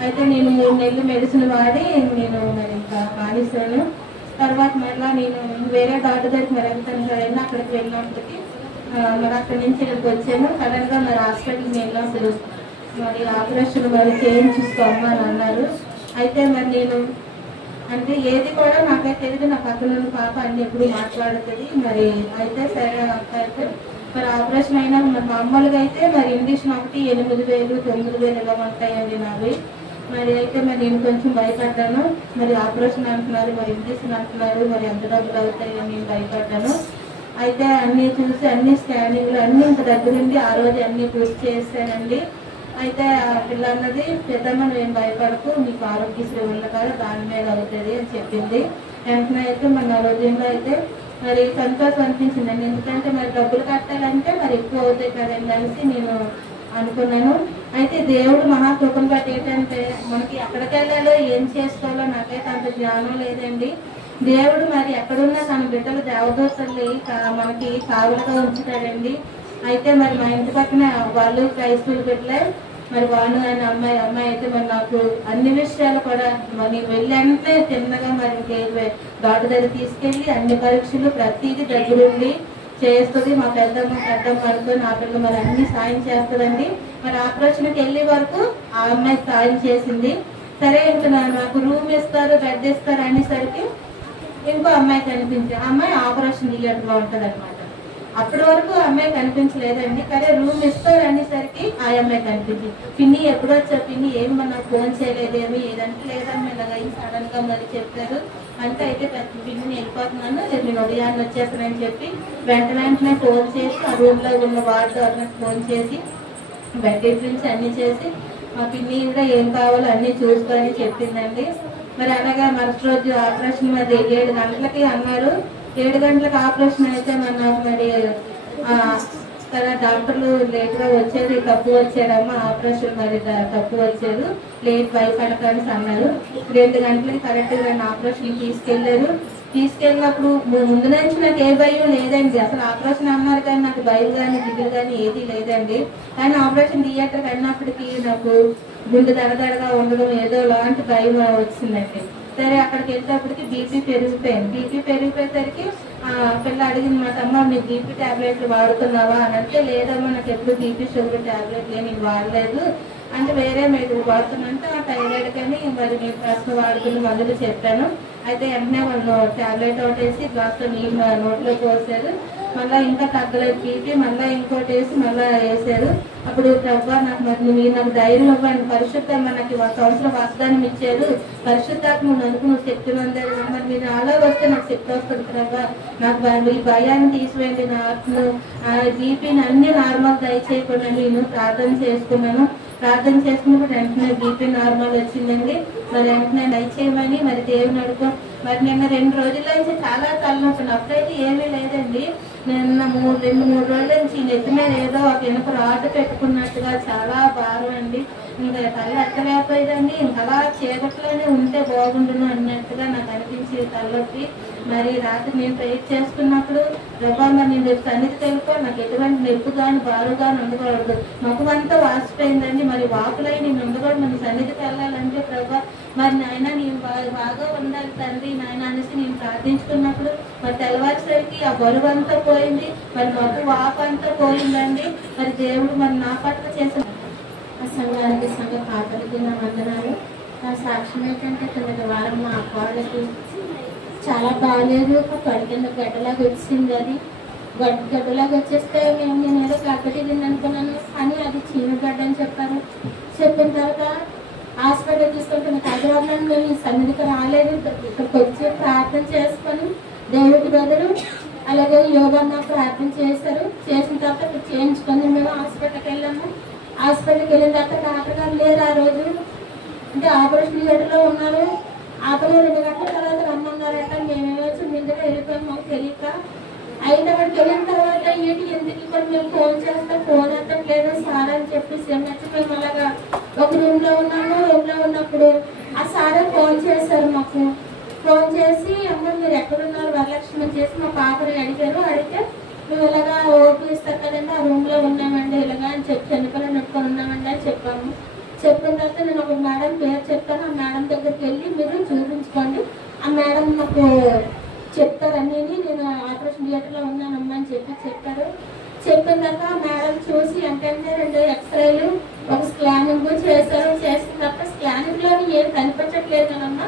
అయితే నేను 3 నెలలు మెడిసిన్ వాడి నేను మరి ఇంకా మానేశాను. తర్వాత మళ్ళీ నేను వేరే డాక్టర్ దగ్గరికి మరి వెళ్తాను అక్కడికి వెళ్ళినప్పటికీ మరి అక్కడి నుంచి ఇక్కడికి వచ్చాను. సడన్గా మరి హాస్పిటల్కి వెళ్ళినప్పుడు మరి ఆపరేషన్ మరి చేయించుకోమ్మా అని అన్నారు. అయితే మరి నేను అంటే ఏది కూడా నాకైతే తెలియదు. నా పక్కన ఉన్న పాప అన్ని ఎప్పుడు మాట్లాడుతుంది. మరి అయితే సరే అక్క అయితే మరి ఆపరేషన్ అయినా మరి మామూలుగా అయితే మరి ఇండిషన్ ఒకటి 8,000 9,000 ఇలా ఉంటాయండి నావి. మరి అయితే మరి నేను కొంచెం భయపడ్డాను. మరి ఆపరేషన్ అంటున్నారు, మరి ఇండిషన్ అంటున్నారు, మరి ఎంత డబ్బులు అవుతాయని నేను భయపడ్డాను. అయితే అన్నీ చూసి అన్ని స్కానింగ్లు అన్నీ ఇంత దగ్గరుండి ఆ రోజు అన్నీ పూర్తి చేశానండి. అయితే ఆ పిల్ల అన్నది పెద్దమ్మ నేను భయపడకు, నీకు ఆరోగ్యశ్రీ ఉన్న కదా దాని మీద అవుతుంది అని చెప్పింది. వెంటనే అయితే మన రోజుల్లో అయితే మరి సంతోషం అనిపించిందండి. ఎందుకంటే మరి డబ్బులు కట్టాలంటే మరి ఎక్కువ అవుతాయి కదండి అనేసి నేను అనుకున్నాను. అయితే దేవుడు మహాకృపను బట్టి ఏంటంటే మనకి ఎక్కడికి వెళ్ళాలో ఏం చేసుకోవాలో నాకైతే అంత జ్ఞానం లేదండి. దేవుడు మరి ఎక్కడున్నా తన బిడ్డలు దేవదూతల్ని మనకి కావులుగా ఉంచుతాడండి. అయితే మరి మా ఇంటి పక్కన వాళ్ళు క్రైస్తవులు బిడ్డలే, మరి వాళ్ళు ఆయన అమ్మాయి అయితే మరి నాకు అన్ని విషయాలు కూడా మరి వెళ్ళంటే చిన్నగా మరి డాక్టర్ దగ్గర తీసుకెళ్ళి అన్ని పరీక్షలు ప్రతిదీ దగ్గరుండి చేస్తుంది. మా పెద్దమ్మ అనుకో నా పిల్ల మరి అన్ని సాయం చేస్తుందండి. మరి ఆపరేషన్కి వెళ్ళే వరకు ఆ అమ్మాయి సాయం చేసింది. సరే ఇంకా నాకు రూమ్ ఇస్తారు, బెడ్ ఇస్తారు అనేసరికి ఇంకో అమ్మాయి కనిపించింది. ఆ అమ్మాయి ఆపరేషన్ థియేటర్లో ఉంటుంది అనమాట. అప్పటి వరకు అమ్మాయి కనిపించలేదండి. కానీ రూమ్ ఇస్తారు అనేసరికి ఆ అమ్మాయి కనిపించింది. పిన్ని ఎప్పుడు వచ్చా పిన్ని, ఏమి నాకు ఫోన్ చేయలేదేమి ఏదంటే లేదమ్మా ఇలాగ సడన్ గా మరి చెప్పారు అంటే అయితే పిన్ని వెళ్ళిపోతున్నాను, నేను ఉదయాన్ని వచ్చేస్తానని చెప్పి వెంటనే ఫోన్ చేసి ఆ రూమ్ లో ఉన్న వార్డు వాళ్ళకి ఫోన్ చేసి బెడ్ నుంచి అన్ని చేసి మా పిన్ని కూడా ఏం కావాలో అన్ని చూసుకోవాలని చెప్పిందండి. మరి అలాగా మరుసటి రోజు ఆపరేషన్ మరి 7 గంటలకి అన్నారు. 7 గంటలకు ఆపరేషన్ అయితే నాకు మరి కదా డాక్టర్లు లేట్గా వచ్చారు, తక్కువ వచ్చారమ్మా ఆపరేషన్ మరి తక్కువ వచ్చారు, లేట్ భయపడకని అన్నారు. 2 గంటలకి కరెక్ట్గా ఆపరేషన్ తీసుకెళ్ళినప్పుడు ముందు నుంచి నాకు ఏ భయం లేదండి. అసలు ఆపరేషన్ అన్నారు కానీ నాకు భయం కానీ దిగులు కానీ ఏది లేదండి. కానీ ఆపరేషన్ థియేటర్కి వెళ్ళినప్పటికీ నాకు గుండె దడదడగా ఉండడం ఏదో లాంటి భయం వచ్చిందండి. సరే అక్కడికి వెళ్ళేటప్పటికి బీపీ పెరిగిపోయేసరికి పిల్ల అడిగింది మాట, అమ్మ నీ బీపీ టాబ్లెట్లు వాడుతున్నావా అని అంటే లేదమ్మా నాకు ఎప్పుడు బీపీ షుగర్ టాబ్లెట్లు నేను వాడలేదు అంటే వేరే మీరు వాడుతున్నంటే ఆ థైరాయిడ్ కానీ మరి నేను ప్రస్తుతం వాడుతున్న మందులు చెప్పాను. అయితే వెంటనే వాళ్ళు టాబ్లెట్ ఒకటి వేసి గ్లాస్లో నీళ్ళు నోట్లో పోసారు. మళ్ళీ ఇంకా తగ్గలేదు బీపీ, మళ్ళీ ఇంకోటి వేసి మళ్ళీ వేసారు. అప్పుడు ప్రభా నాకు మరి మీరు నాకు ధైర్యం ఇవ్వండి, పరిశుద్ధంగా నాకు 1 సంవత్సరం వాగ్దానం ఇచ్చారు, పరిశుద్ధాత్మ నువ్వు శక్తి పొందారు, మరి మీరు అలా వస్తే నాకు శక్తి వస్తుంది ప్రభా, నాకు ఈ భయాన్ని తీసివేయండి, నా ఆత్మను బీపీని అన్ని నార్మల్ దయచేయకుండా నేను ప్రార్థన చేసుకున్నప్పుడు వెంటనే బీపీ నార్మల్ వచ్చిందండి. మరి వెంటనే దయచేయమని మరి దేవుని అడుగు. మరి నిన్న 2 రోజుల నుంచి చాలా తలనొప్పి, అప్పుడైతే ఏమీ లేదండి. నిన్న 2-3 రోజుల నుంచి నెత్తి మీద ఏదో ఒక ఇనుప రాడ్ పెట్టుకున్నట్టుగా చాలా భారం అండి. ఇంకా తల్లి ఎత్తలేకపోయేదండి. అలా చీకట్లోనే ఉంటే బాగుండును అన్నట్టుగా నాకు అనిపించేది తలనొప్పి. మరి రాత్రి నేను ప్రేయర్ చేసుకున్నప్పుడు ప్రభా మరి నేను రేపు సన్నిధికి వెళ్ళిపో, నాకు ఎటువంటి నొప్పి కానీ బారు కానీ ఉండకూడదు, మొక్కమంతా వాసిపోయిందండి. మరి వాకులై నేను ఉండకూడదు, నేను సన్నిధికి వెళ్ళాలంటే ప్రభా మరి నాయన నేను బాగా ఉండాలి తండ్రి నాయన అనేసి నేను ప్రార్థించుకున్నప్పుడు మరి తెల్లవారిసరికి ఆ బరువు అంతా పోయింది, మరి మొక్క వాపు అంతా పోయిందండి. మరి దేవుడు మరి నా పట్ల చేసిన సంఘానికి కాపలికి నా వందనాలు. నా సాక్ష్యం ఏంటంటే కిందటి వారం మా అక్కవాళ్ళకి చాలా బాగాలేదు, కడు కింద గడ్డలాగా వచ్చింది. అది గడ్డలాగా వచ్చేస్తే నేను ఏదో గడ్డటింది అనుకున్నాను, కానీ అది చీమగడ్డ అని చెప్పారు. చెప్పిన తర్వాత హాస్పిటల్ తీసుకుంటే నాకు హైదరాబాద్ మేము సన్నిధికి రాలేదు, ఇక్కడికి వచ్చి ప్రార్థన చేసుకొని దేవుడి బదులు అలాగే యోగమ్మ ప్రార్థన చేశారు. చేసిన తర్వాత చేయించుకొని మేము హాస్పిటల్కి వెళ్ళాము. హాస్పిటల్కి వెళ్ళిన తర్వాత డాక్టర్ గారు లేరు ఆ రోజు, అంటే ఆపరేషన్ థియేటర్లో ఉన్నారు. ఆపరేషన్ 2 గంటల తర్వాత రమ్మన్నారట. మేమేమో ముందుగా వెళ్ళిపోయాము మాకు తెలియక. అయితే అక్కడికి వెళ్ళిన తర్వాత ఏంటి ఎందుకు ఇక్కడ మేము ఫోన్ చేస్తే ఫోన్ ఎత్తట్లేదు సార్ అని చెప్పేసి మేము అలాగా ఒక రూమ్లో ఉన్నప్పుడు ఆ సారే ఫోన్ చేశారు మాకు. ఫోన్ చేసి అమ్మ మీరు ఎక్కడున్నారు వరలక్ష్మి చేసి మా పాపని అడిగారు. అడిగితే మేము ఇలాగా ఓపీ ఇస్తారు కదండి, ఆ రూమ్లో ఉన్నామండి ఇలాగా అని చెప్పి చనిపోయి నొట్టుకొని ఉన్నామండి అని చెప్పాము. చెప్పిన తర్వాత నేను ఒక మేడం పేరు చెప్పాను. ఆ మేడం దగ్గరికి వెళ్ళి మీరు చూపించుకోండి, ఆ మేడం మాకు చెప్తారని నేను ఆపరేషన్ థియేటర్లో ఉన్నానమ్మా అని చెప్పారు. చెప్పిన తర్వాత ఆ మేడం చూసి వెంటనే 2 ఎక్స్రేలు ఒక స్కానింగ్ చేశారు. చేసిన తర్వాత స్కానింగ్లో ఏం కనిపించట్లేదు కదమ్మా,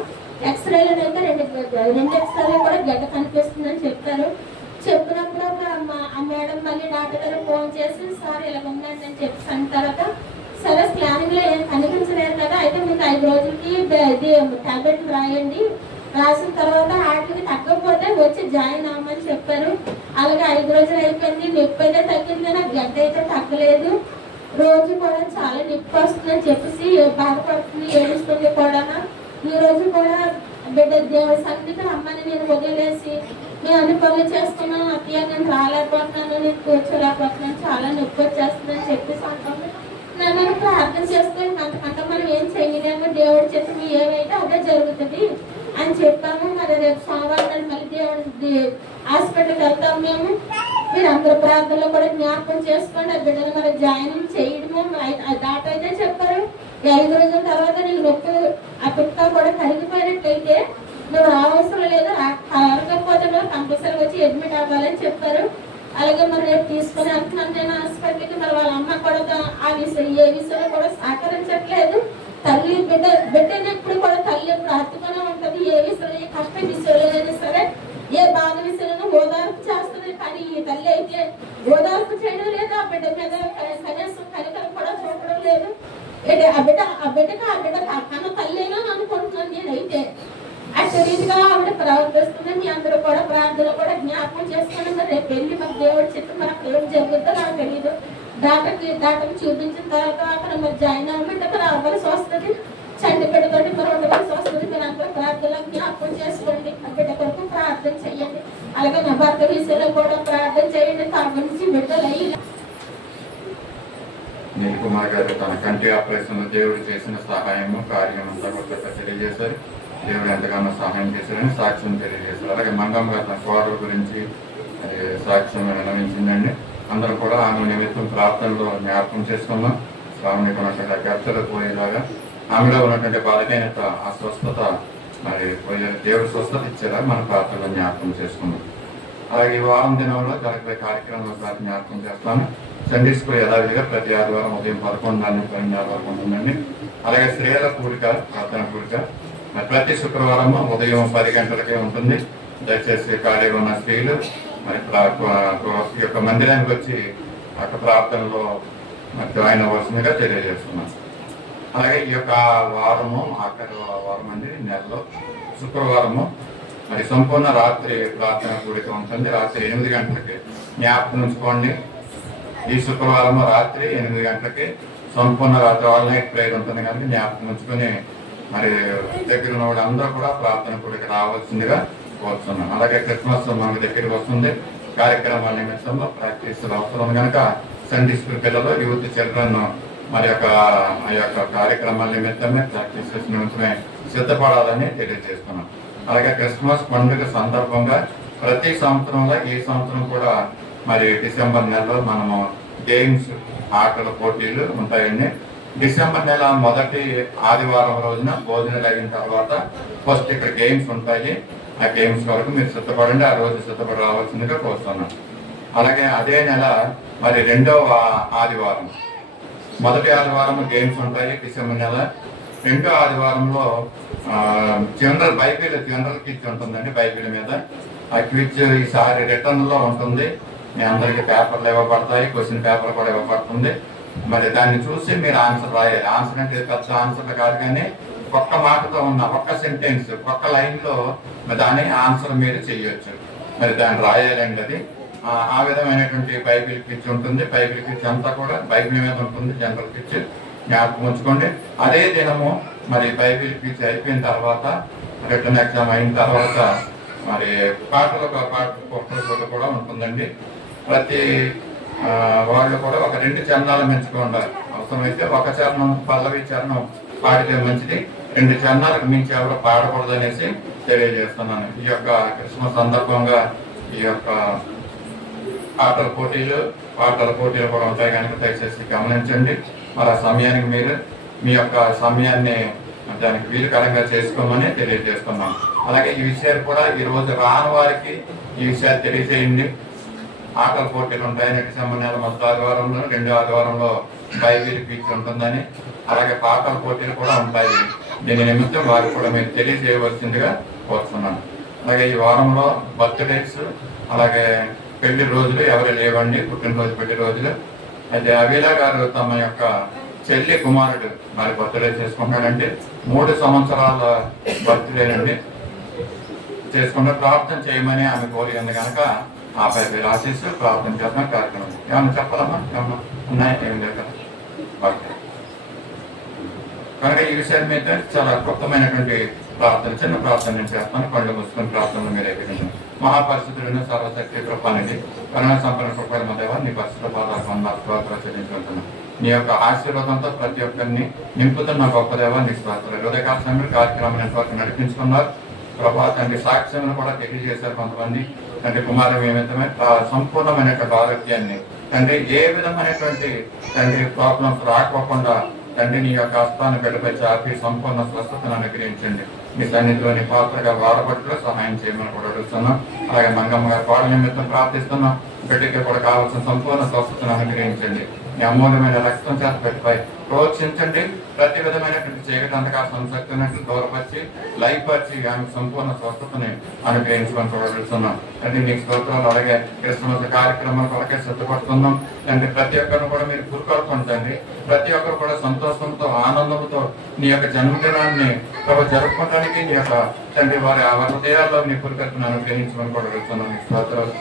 ఎక్స్రేలు అయితే రెండు ఎక్స్రేలు కూడా గడ్డ కనిపిస్తుందని చెప్పారు. చెప్పినప్పుడు ఆ మేడం మళ్ళీ డాక్టర్ గారు ఫోన్ చేసి సార్ ఇలా ఉందండి అని చెప్పిన తర్వాత సరే స్కానింగ్ లో ఏం కనిపించలేదు కదా, అయితే మీకు 5 రోజులకి ఇది టాబ్లెట్ రాయండి, రాసిన తర్వాత వాటికి తగ్గకపోతే వచ్చి జాయిన్ అవ్వమని చెప్పారు. అలాగే 5 రోజులు అయిపోయింది, నొప్పి అయితే తగ్గింది, నాకు గడ్డ అయితే తగ్గలేదు. రోజు కూడా చాలా నొప్పి వస్తుందని చెప్పేసి బాధపడుతుంది, ఏడుస్తుంది కూడా. ఈ రోజు కూడా బిడ్డ దేవుడి సన్నిధికి అమ్మని నేను వదిలేసి నేను అన్ని పనులు చేసుకున్నాను, అత్తయ్య నేను రాలేకపోతున్నాను, నేను కూర్చోలేకపోతున్నాను, చాలా నొప్పి వచ్చేస్తుందని చెప్పేసి అంటాను. నన్ను ప్రార్థన చేసుకొని అంతకంటే మనం ఏం చేయలేము, దేవుడి చిత్తం ఏమైతే అదే జరుగుతుంది అని చెప్పాము. మరి రేపు సోమవారం నాడు మళ్ళీ దేవుడి హాస్పిటల్కి వెళ్తాము మేము. మీరు అందరూ ప్రార్థనలో కూడా జ్ఞాపకం చేసుకోండి. ఆ బిడ్డను మరి జాయిన్ చేయడము డాక్టర్ అయితే చెప్పారు 5 రోజుల తర్వాత నీకు నొప్పి ఆ పిక్క కూడా కరిగిపోయినట్టయితే నువ్వు అవసరం లేదు, కరగకపోతే నువ్వు కంపల్సరీ వచ్చి అడ్మిట్ అవ్వాలని చెప్పారు. అలాగే మరి రేపు తీసుకుని వెళ్తున్నాను నేను హాస్పిటల్కి. మరి వాళ్ళ అమ్మ కూడా ఆ విషయం ఏ విషయంలో కూడా సహకరించట్లేదు. తల్లి బిడ్డని ఎప్పుడు కూడా తల్లి ఎప్పుడు హత్తుకునే ఉంటది, ఏ విషయంలో ఏ కష్ట విషయంలో అయినా సరే ఏ బాధ విషయంలో ఓదార్పు చేస్తుంది. కానీ ఈ తల్లి అయితే ఓదార్పు చేయడం లేదు, ఆ బిడ్డ మీద కనీసం కనికరం కూడా చూపడం లేదు. ఆ బిడ్డకి కన్న తల్లినా అనుకుంటున్నాను నేనైతే. అటు రీతిగా ఆవిడ ప్రవర్తిస్తుంది. మీ అందరూ కూడా ప్రార్థనలు కూడా జ్ఞాపకం చేసుకుని మరి రేపు వెళ్ళి మరి దేవుడి చిత్తం మరి అక్కడ ఏం జరుగుతుందో నాకు తెలియదు. డాక్టర్కి చూపించిన తర్వాత అక్కడ మరి జాయిన్ అవ్వమంటే మరి అవ్వాల్సి వస్తుంది, చంటి బిడ్డతోటి మరి ఉండవలసి వస్తుంది. మీరు అందరూ ప్రార్థనలు జ్ఞాపకం చేసుకోండి, ఆ బిడ్డ కొరకు ప్రార్థన చేయండి. అలాగే నా భర్త విషయంలో కూడా ప్రార్థన చేయండి. తాగు నుంచి బిడ్డలు అయ్యి నీల్ కుమార్ గారు తన కంటి ఆపరేషన్ దేవుడు చేసిన సహాయము కార్యం అంతా కూడా తెలియజేశారు. దేవుడు ఎంతగానో సహాయం చేశారని సాక్ష్యం తెలియజేశారు. అలాగే మంగమ్మ గారు తన కోడల గురించి సాక్ష్యం విన్నవించిందండి. అందరూ కూడా ఆమె నిమిత్తం ప్రార్థనలో జ్ఞాపకం చేసుకున్నాం. ఆమెకు ఉన్నటువంటి గర్తలు పోయేలాగా ఆమెలో ఉన్నటువంటి బలహీనత అస్వస్థత మరి పోయే దేవుడు స్వస్థత ఇచ్చేలా మన ప్రార్థనలో జ్ఞాపకం చేసుకున్నాం. అలాగే ఈ వారం దినంలో జరిగే కార్యక్రమం జ్ఞాపకం చేస్తాను. సండే స్కూల్ యథావిధిగా ప్రతి ఆదివారం ఉదయం 11:30 వరకు ఉంటుందండి. అలాగే స్త్రీల కూడిక ప్రార్థన కూడిక మరి ప్రతి శుక్రవారం ఉదయం 10 గంటలకే ఉంటుంది. దయచేసి ఖాళీగా ఉన్న స్త్రీలు మరి ఈ యొక్క మందిరానికి వచ్చి అక్కడ ప్రార్థనలో మరి జాయిన్ అవ్వాల్సిందిగా తెలియజేస్తున్నాం. అలాగే ఈ యొక్క వారము ఆఖరి వారం అండి, నెలలో శుక్రవారము మరి సంపూర్ణ రాత్రి ప్రార్థన కూడిక ఉంటుంది. రాత్రి 8 గంటలకి జ్ఞాపకం ఉంచుకోండి. ఈ శుక్రవారం రాత్రి 8 గంటలకి సంపూర్ణ రాత్రి ఆల్ నైట్ ప్రేయర్ ఉంటుంది కనుక జ్ఞాపకం ఉంచుకొని మరి దగ్గర ఉన్న వాళ్ళు అందరూ కూడా ప్రార్థన కూడికి రావాల్సిందిగా కోరుతున్నాం. అలాగే క్రిస్మస్ మనకు దగ్గరికి వస్తుంది. కార్యక్రమాల నిమిత్తంలో ప్రాక్టీస్ అవసరం కనుక సండే స్కూల్ పిల్లలు యూత్ చిల్డ్రన్ మరి ఆ యొక్క కార్యక్రమాల నిమిత్తమే ప్రాక్టీస్ నిమిత్తమే సిద్ధపడాలని తెలియజేస్తున్నాం. అలాగే క్రిస్మస్ పండుగ సందర్భంగా ప్రతి సంవత్సరంలో ఈ సంవత్సరం కూడా మరి డిసెంబర్ నెలలో మనము గేమ్స్ ఆటల పోటీలు ఉంటాయండి. డిసెంబర్ నెల మొదటి ఆదివారం రోజున భోజనాలు అయిన తర్వాత ఫస్ట్ ఇక్కడ గేమ్స్ ఉంటాయి. ఆ గేమ్స్ వరకు మీరు సిద్ధపడండి, ఆ రోజు సిద్ధపడి రావాల్సిందిగా కోరుతున్నాం. అలాగే అదే నెల మరి 2వ ఆదివారం, మొదటి ఆదివారం గేమ్స్ ఉంటాయి డిసెంబర్ నెల. 2వ ఆదివారంలో జనరల్ క్విజ్ ఉంటుందండి. బైబిల్ మీద ఆ క్విజ్ ఈసారి రిటర్న్ లో ఉంటుంది. మీ అందరికి పేపర్లు ఇవ్వబడతాయి, క్వశ్చన్ పేపర్ కూడా ఇవ్వబడుతుంది. మరి దాన్ని చూసి మీరు ఆన్సర్ రాయాలి. ఆన్సర్ అంటే పెద్ద ఆన్సర్లు కాదు, కానీ ఒక్క మాటతో ఉన్న ఒక్క సెంటెన్స్ ఒక్క లైన్ లో దాని ఆన్సర్ మీరు చేయొచ్చు. మరి దాన్ని రాయాలండి. అది ఆ విధమైనటువంటి బైబిల్ క్విజ్ ఉంటుంది. బైబిల్ క్విజ్ అంతా కూడా బైబిల్ మీద ఉంటుంది. జనరల్ క్విజ్ జ్ఞాపకం ఉంచుకోండి. అదే దినము మరి బైబిల్ క్విజ్ అయిపోయిన తర్వాత రిటర్న్ ఎగ్జామ్ అయిన తర్వాత మరి పాటలు కూడా ఉంటుందండి. ప్రతి వాళ్ళు కూడా ఒక 2 చరణాలు ఎంచుకోండి. అవసరమైతే ఒక చరణం పల్లవి చరణం పాడితే మంచిది. 2 చరణాలకు మించి ఎవరు పాడకూడదు అనేసి తెలియజేస్తున్నాను. ఈ యొక్క క్రిస్మస్ సందర్భంగా ఈ యొక్క పాటల పోటీలు కూడా ఉంటాయి కనుక దయచేసి గమనించండి. మరి ఆ సమయానికి మీరు మీ యొక్క సమయాన్ని దానికి వీలుకరంగా చేసుకోమని తెలియజేస్తున్నాం. అలాగే ఈ విషయాలు కూడా ఈ రోజు రాని వారికి ఈ విషయాలు తెలియజేయండి. ఆటల పోటీలు ఉంటాయని డిసెంబర్ నెల మొదటి ఆదివారంలో 2వ ఆదివారంలో బైబిల్ క్విజ్ ఉంటుందని, అలాగే పాటల పోటీలు కూడా ఉంటాయి. దీని నిమిత్తం వారికి కూడా మీరు తెలియజేయవలసిందిగా కోరుతున్నాను. అలాగే ఈ వారంలో బర్త్డేస్, అలాగే పెళ్లి రోజులు ఎవరు లేవండి, పుట్టినరోజు పెళ్లి రోజులు. అయితే అభిలా గారు తమ యొక్క చెల్లి కుమారుడు మరి బర్త్డే చేసుకుంటాడండి. 3 సంవత్సరాల బర్త్డేనండి చేసుకుంటే ప్రార్థన చేయమని ఆమె కోరి ఉంది కనుక ఆపై మీరు ఆశిస్తూ ప్రార్థన చేద్దాం కార్యక్రమం. ఏమన్నా చెప్పాలమ్మా? ఏమన్నా ఉన్నాయా? ఏం లేదు కదా. కనుక ఈ విషయం మీద చాలా క్లుప్తమైనటువంటి ప్రార్థన, చిన్న ప్రార్థన నేను చేస్తాను. కళ్ళు మూసుకొని ప్రార్థనలు మీరు ఎదుగుతుంది. మహాపరిస్థితులను సర్వశక్తి కృపానికి కరుణ సంపన్న కృపల మధ్య నీ పరిస్థితుల పాదాలు చెల్లించుకుంటున్నాను. నీ యొక్క ఆశీర్వాదంతో ప్రతి ఒక్కరిని నింపుతున్న గొప్ప దేవ నీ స్తోత్రాలు. హృదయకాల సమయంలో కార్యక్రమం ఎంతవరకు నడిపించుకున్నారు ప్రభా తండ్రి. సాక్ష్యంలో కూడా తెలియజేశారు కొంతమంది తండ్రి. కుమారం ఏమైతే సంపూర్ణమైనటువంటి ఆరోగ్యాన్ని తండ్రి, ఏ విధమైనటువంటి తండ్రి ప్రాబ్లమ్స్ రాకోకుండా తండ్రి నీ యొక్క హస్తాన్ని బిడ్డపై చాపి సంపూర్ణ స్వస్థతను అనుగ్రహించండి. మీ సన్నిధిలోని పాత్రగా వాడబట్టులో సహాయం చేయమని కూడా అడుగుతున్నాం. అలాగే మంగమ్మ గారి పాడు నిమిత్తం ప్రార్థిస్తున్నాం. బిడ్డకి కూడా కావాల్సిన సంపూర్ణ స్వస్థతను అనుగ్రహించండి. మీ అమూల్యమైన రక్తం చేత పెట్టిపై ప్రోత్సహించండి. ప్రతి విధమైనటువంటి చీకటి అంతకాల సంశక్తినట్లు దూరపరిచి లైపరిచి ఆమె సంపూర్ణ స్వస్థతని అనుగ్రహించుకొని చూడగలుగుతున్నాం. అంటే నీకు స్తోత్రాలు. అలాగే క్రిస్మస్ కార్యక్రమాల కొరకే సిద్ధపడుతున్నాం తండ్రి. ప్రతి ఒక్కరిని కూడా మీరు పురుకొల్పండి. ప్రతి ఒక్కరు కూడా సంతోషంతో ఆనందంతో నీ యొక్క జన్మదినాన్ని జరుపుకోవడానికి నీ యొక్క తండ్రి వారి ఆ హృదయాల్లో నీ పురుకల్పను అనుగ్రహించమని కూడా అడుగుతున్నాం. నీకు స్తోత్రాలు.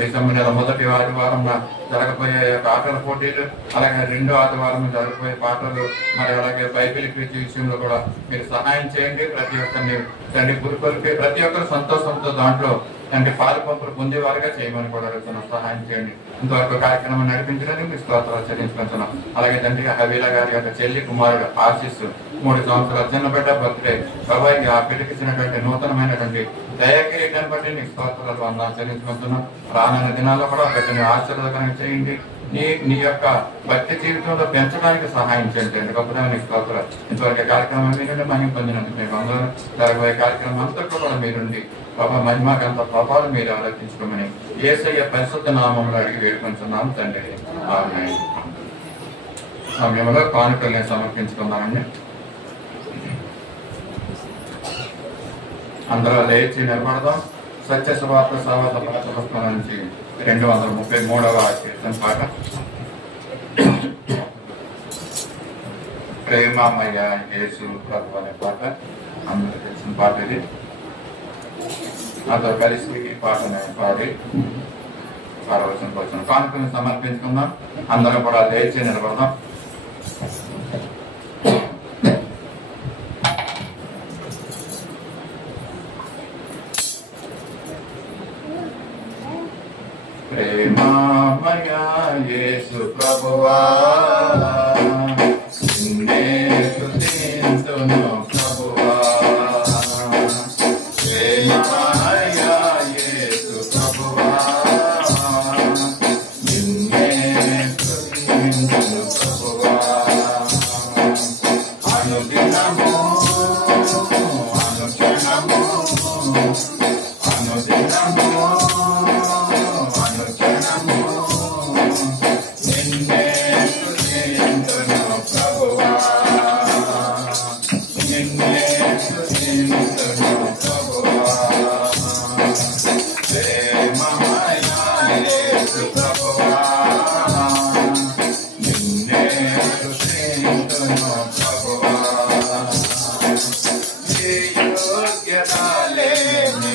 డిసెంబర్ నెల మొదటి ఆదివారం జరగబోయే ఆటల పోటీలు, అలాగే 2వ ఆదివారం జరగబోయే పాటలు, మరి అలాగే బైబిల్ క్విజ్ విషయంలో కూడా మీరు సహాయం చేయండి. ప్రతి ఒక్కరిని తండ్రి పురుకొల్పి ప్రతి ఒక్కరు సంతోషంతో దాంట్లో తండ్రి పాలు పంపులు పొందేవారుగా చేయమని కూడా అడుగుతున్నాం. సహాయం చేయండి. ఇంతవరకు కార్యక్రమం నడిపించడానికి మీ స్తోత్రాలు చెల్లించుకుంటున్నాం. అలాగే తండ్రి హవీలా గారి యొక్క చెల్లి కుమారుడు ఆశీస్సు 3 సంవత్సరాల చిన్న బిడ్డ బర్త్డే ప్రభావి ఆ బిడ్డకి ఇచ్చినటువంటి నూతనమైనటువంటి దయాకిరీటాన్ని బట్టి నీకు స్తోత్రాలు వందనాలు చెల్లించుకుంటున్నాం. రానున్న దినాల్లో కూడా ఆ బిడ్డని ఆశీర్వాదకరంగా చేయండి. నీ యొక్క భక్తి జీవితంలో పెంచడానికి సహాయం చేయండి. గొప్పగా నీకు స్తోత్రాలు. ఇంతవరకు కార్యక్రమం మీరుండి మహిమ పొందినందుకు మేము అందరూ జరగబోయే కార్యక్రమం అంతట్లో కూడా మీరుండి బాబా మహిమాకంత పాపాలు మీరు ఆలోచించుకోమని యేసయ్య పరిశుద్ధ నామంలో అడిగి వేడుకుంటున్నాం తండ్రి. ఆమేన్. సమయంలో కానుకల్ని సమర్పించుకున్నామండి. అందరూ లేచి నిలబడదాం. సత్య సువార్త సావాస పుస్తకం నుంచి 233వ కీర్తన పాట. ప్రేమమయ యేసు ప్రభు అనే పాట అందరూ తెలిసిన పాట. ఇది నాతో కలిసి ఈ పాటను పాడి పాడవలసిన కోసం కానుకను సమర్పించుకుందాం. అందరూ కూడా లేచి నిలబడదాం. ప్రేమమయ యేసు ప్రభువా నిన్నే స్తుతింతును ప్రభువా. ప్రేమమయ యేసు ప్రభువా నిన్నే స్తుతింతును ప్రభువా. అనుదినము అనుక్షణము అనుదినము నిన్నే స్తుతింతును ప్రభువా నిన్నే స్తుతింతును ప్రభువా. ప్రేమమయ యేసు ప్రభువా నిన్నే స్తుతింతును ప్రభువా. యోగ్యత లేని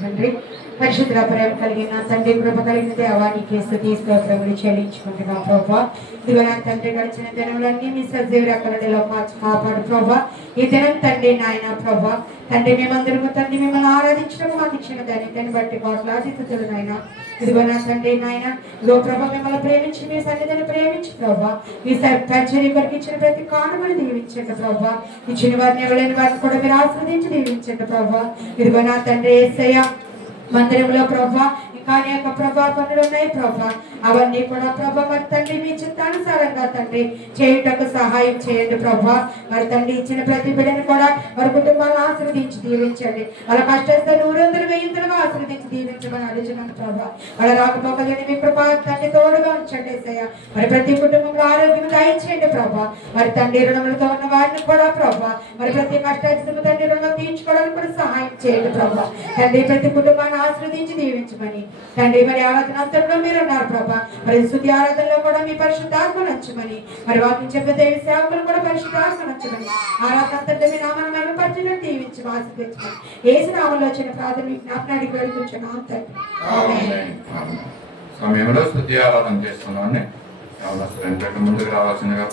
తండ్రి పరిశుద్ధ ప్రేమ కలిగిన తండ్రి కృప కలిగిన దేవానికి స్తుతి స్తోత్రములు చెల్లించుకుంటున్నాం ప్రభా. ఇదిగో నా తండ్రి గడిచిన దినములన్నీ మీ సజీవ రకలలో కాపాడు ప్రభా. ఈ దినం తండ్రి నాయన ప్రభా తండ్రి మేమందరము తండ్రి మిమ్మల్ని ఆరాధించడం మాకు ఇచ్చిన దాన్ని బట్టి కోట్లాది స్థుతులు నాయన. ఇదిగో నా తండ్రి నాయన ఇదిగో ప్రభా మిమ్మల్ని ప్రేమించి మీ సన్నిధిని ప్రేమించి ప్రభా మీ పరిచర్య కొరకు ఇచ్చిన ప్రతి కానుకను దీవించండి ప్రభా. ఇచ్చిన వారిని ఎవరైన వారిని కూడా మీరు ఆస్వాదించి దీవించండి ప్రభా. ఇదిగో నా తండ్రి యేసయ్య మందిరంలో ప్రభా ఇంకా అనేక ప్రభా పనులు ఉన్నాయి ప్రభా. అవన్నీ కూడా ప్రభా మరి తండ్రి మీ చిత్తానుసారంగా తండ్రి చేయుటకు సహాయం చేయండి ప్రభా. మరి తండ్రి ఇచ్చిన ప్రతి బిడ్డను కూడా వారి కుటుంబాలను ఆశీర్వదించి దీవించండి. వాళ్ళ కష్టస్తే 100,000 ఆశీర్వదించి దీవించమని అడుగుతున్నాను ప్రభా. వాళ్ళ రాకపోకలని మీ కృప తండ్రి తోడుగా ఉంచండి యేసయ్య. మరి ప్రతి కుటుంబంలో ఆరోగ్యం దయచేయండి ప్రభా. మరి తండ్రి రుణములతో ఉన్న వారిని కూడా ప్రభా మరి ప్రతి కష్టాలు తండ్రి రుణం తీర్చుకోవడానికి కూడా సహాయం చేయండి ప్రభా. తండ్రి ప్రతి కుటుంబాన్ని ఆశీర్వదించి దీవించమని తండ్రి మరి ఆరాధన అంతట్లో మీరు ఉన్నారు ప్రభా. మరి స్తుతి ఆరాధనలో కూడా మీ పరిశుద్ధాత్మ నచ్చమని మరి వాక్యం చెప్పే దేవి సేవకులు కూడా పరిశుద్ధాత్మ నచ్చమని ఆరాధన అంతట్లో మీ నామాన్ని మహిమపరచును దీవించి ఆశీర్వదించమని యేసు నామములో చిన్న ప్రార్థన జ్ఞాపకం అడిగి వేడుకుంటున్నాం తండ్రి. ఆమేన్. సమయంలో స్తుతి ఆరాధన చేస్తున్నాను. ముందుకు రావాల్సిందిగా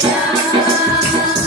Yeah.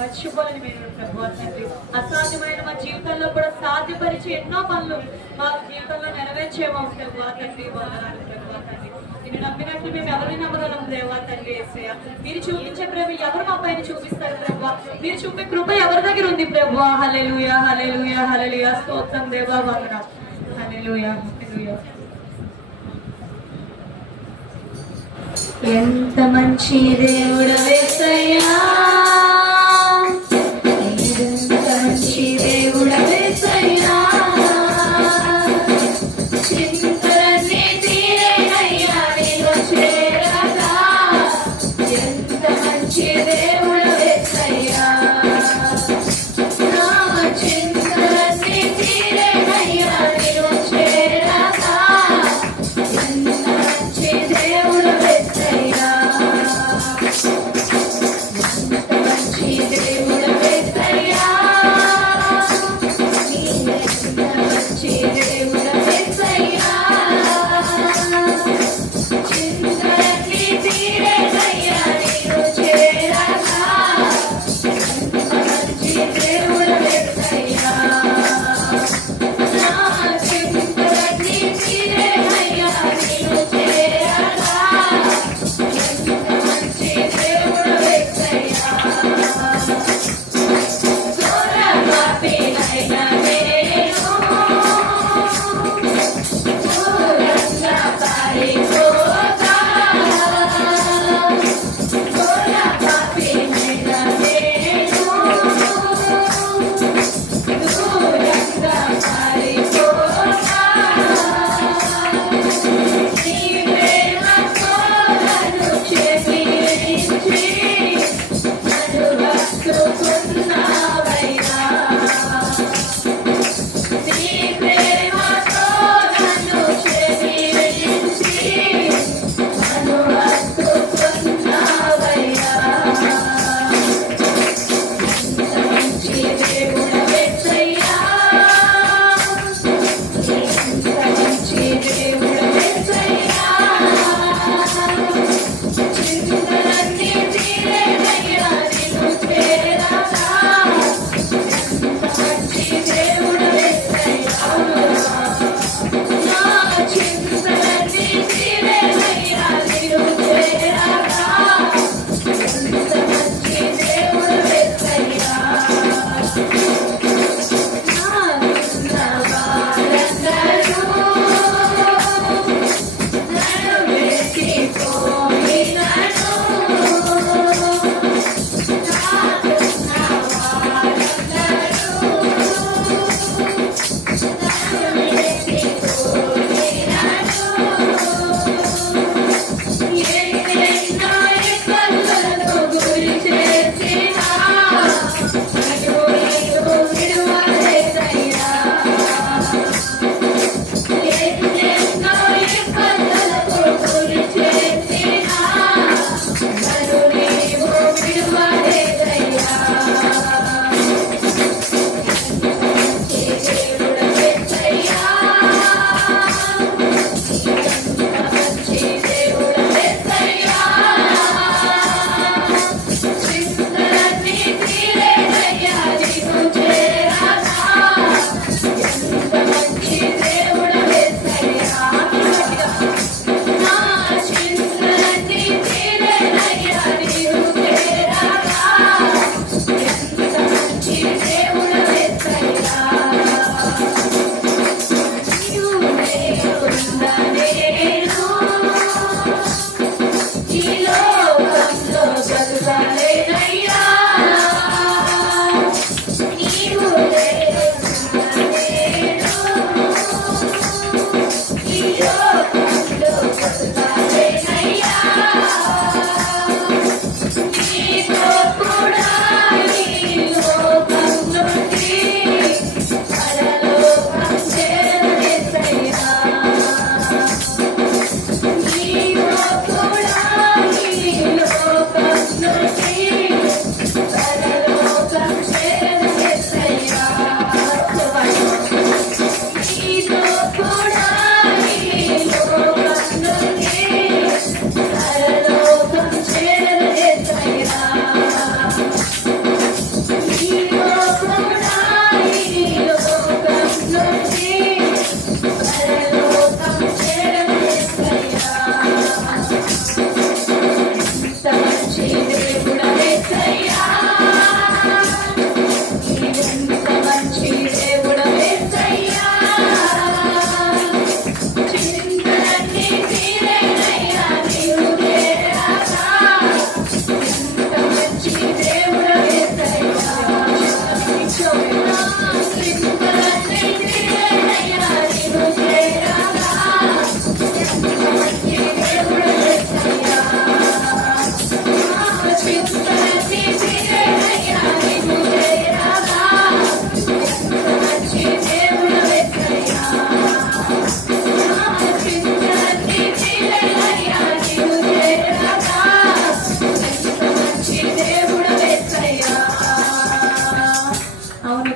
మర్చిపోలేని మీరు ప్రభు తండ్రి. అసాధ్యమైన మా జీవితంలో కూడా సాధ్యపరిచి ఎన్నో పనులు మా జీవితంలో నెరవేర్చేమో ప్రభు తండ్రి. వందనాలు ప్రభు తండ్రి. నేను నమ్మినట్లు మేము ఎవరిని నమ్మగలం దేవా తండ్రి యేసయ్య. మీరు చూపించే ప్రేమ ఎవరు మా పైన చూపిస్తారు ప్రభు? మీరు చూపే కృప ఎవరి దగ్గర ఉంది ప్రభు? హల్లెలూయా హల్లెలూయా హల్లెలూయా. స్తోత్రం దేవా, వందనాలు. హల్లెలూయా హల్లెలూయా. ఎంత మంచి దేవుడు యేసయ్యా, ఎంత మంచి దేవుడు యేసయ్యా. చింతలన్నీ తీరేనయ్యా నీలో చేరగా. ఎంత మంచి దేవుడు యేసయ్యా, నా చింతలన్నీ తీరేనయ్యా నీలో చేరగా. ఎంత మంచి దేవుడు యేసయ్యా, ఎంత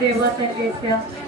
దేవా తండ్రి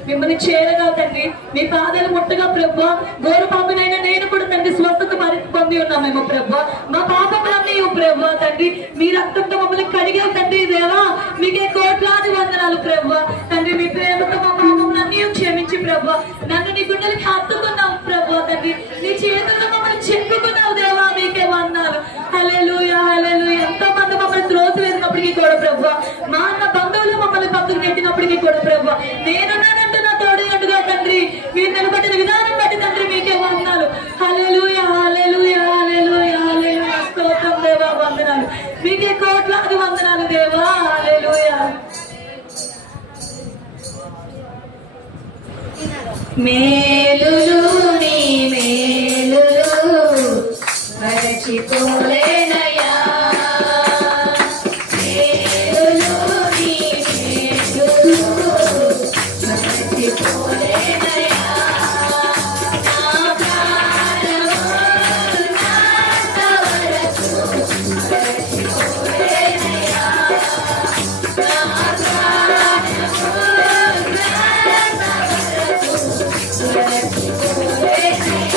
మిమ్మల్ని చేరగా తండ్రి మీ పాదాలు ముట్టగా ప్రభా గోరు పాపనైనా నేను కూడా తండ్రి స్వస్థత పొంది ఉన్నామేమో ప్రభా మా పాపములన్నీ ప్రభా తండ్రి మీ రక్తంతో మమ్మల్ని కడిగే తండ్రి దేవా మీకే కోట్లాది వందనాలు ప్రభా తండ్రి మీ ప్రేమతో మా పాపములన్నీ క్షమించి ప్రభా నన్ను నీ గుండెలకి హత్తుకున్నావు ప్రభా తండ్రి నీ చేతులతో మమ్మల్ని చెక్కుకున్నావు దేవా మీకే వందనాలు. హల్లెలూయా హల్లెలూయా. ఎంతో మంది మమ్మల్ని త్రోసి వేసినప్పటికీ కూడా ప్రభా మా అన్న బంధువులు మమ్మల్ని పక్కకు నెట్టినప్పటికీ కూడా ప్రభా నేనున్నానంటూ నా తోడుగా తండ్రి మీరు నిలబడిన విధానం బట్టి తండ్రి మీకే వందనాలు. హల్లెలూయా హల్లెలూయా హల్లెలూయా హల్లెలూయా. స్తోత్రం దేవా వందనాలు మీకే కోట్లాది వందనాలు దేవా. హల్లెలూయా. మేలులు నీ మేలులు మరచిపోలేనయ్యా. మేలులు నీ మేలులు మరచిపోలేనయ్యా. నా ప్రాణము ఉన్నంత వరకు మరచిపోలేనయ్యా. నా ప్రాణము ఉన్నంత వరకు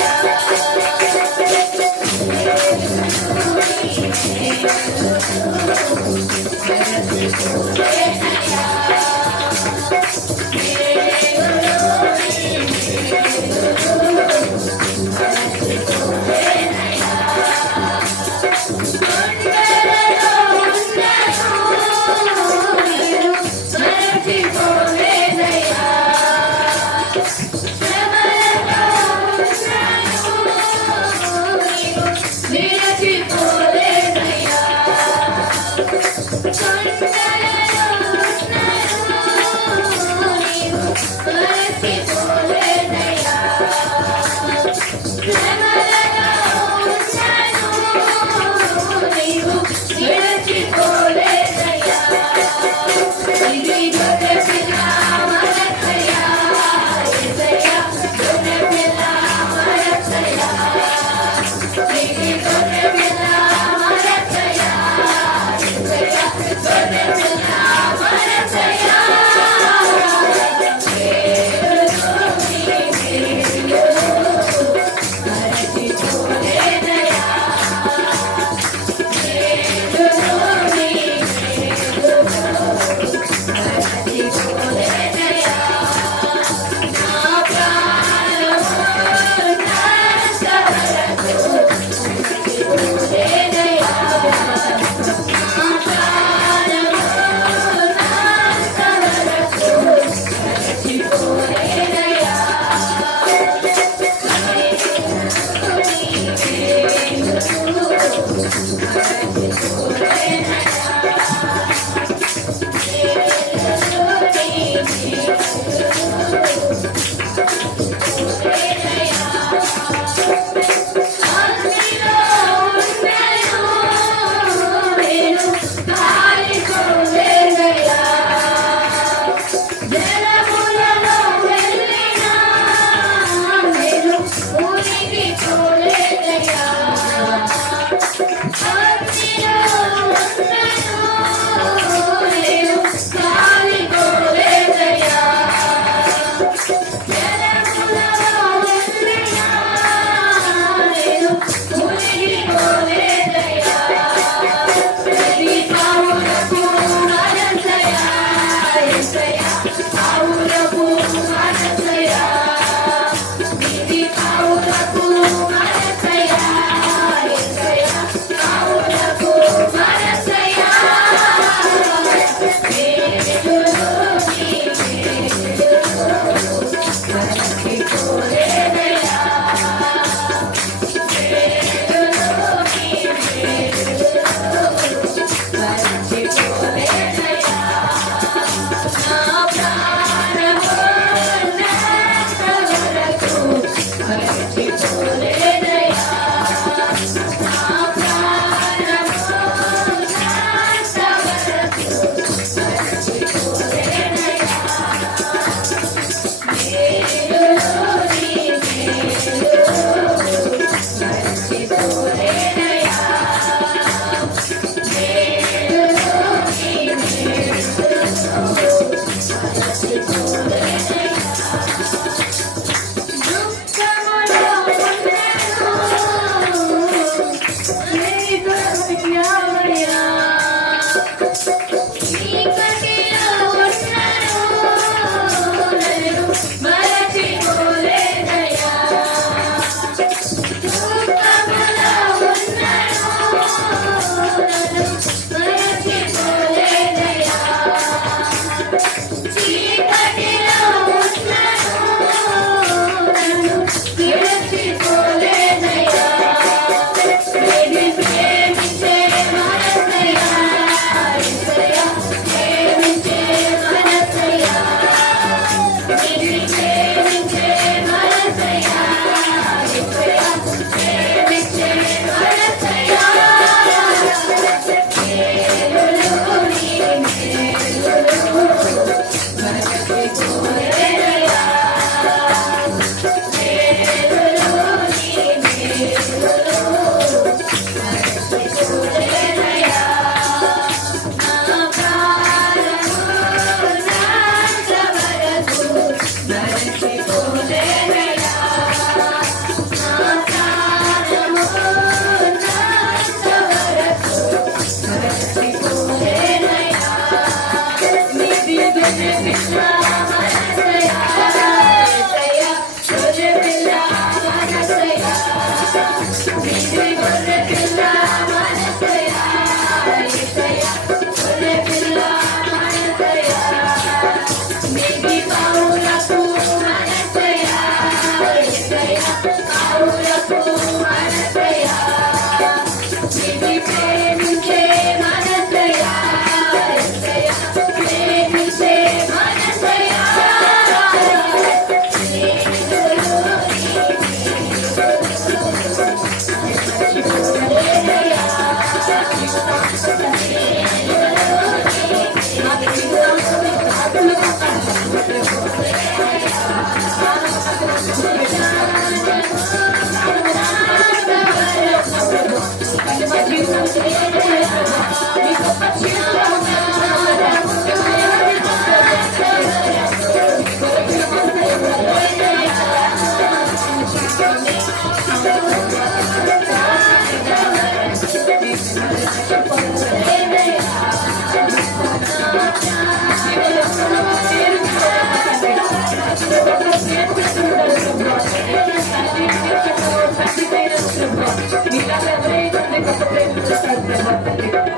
మరచిపోలేనయ్యా.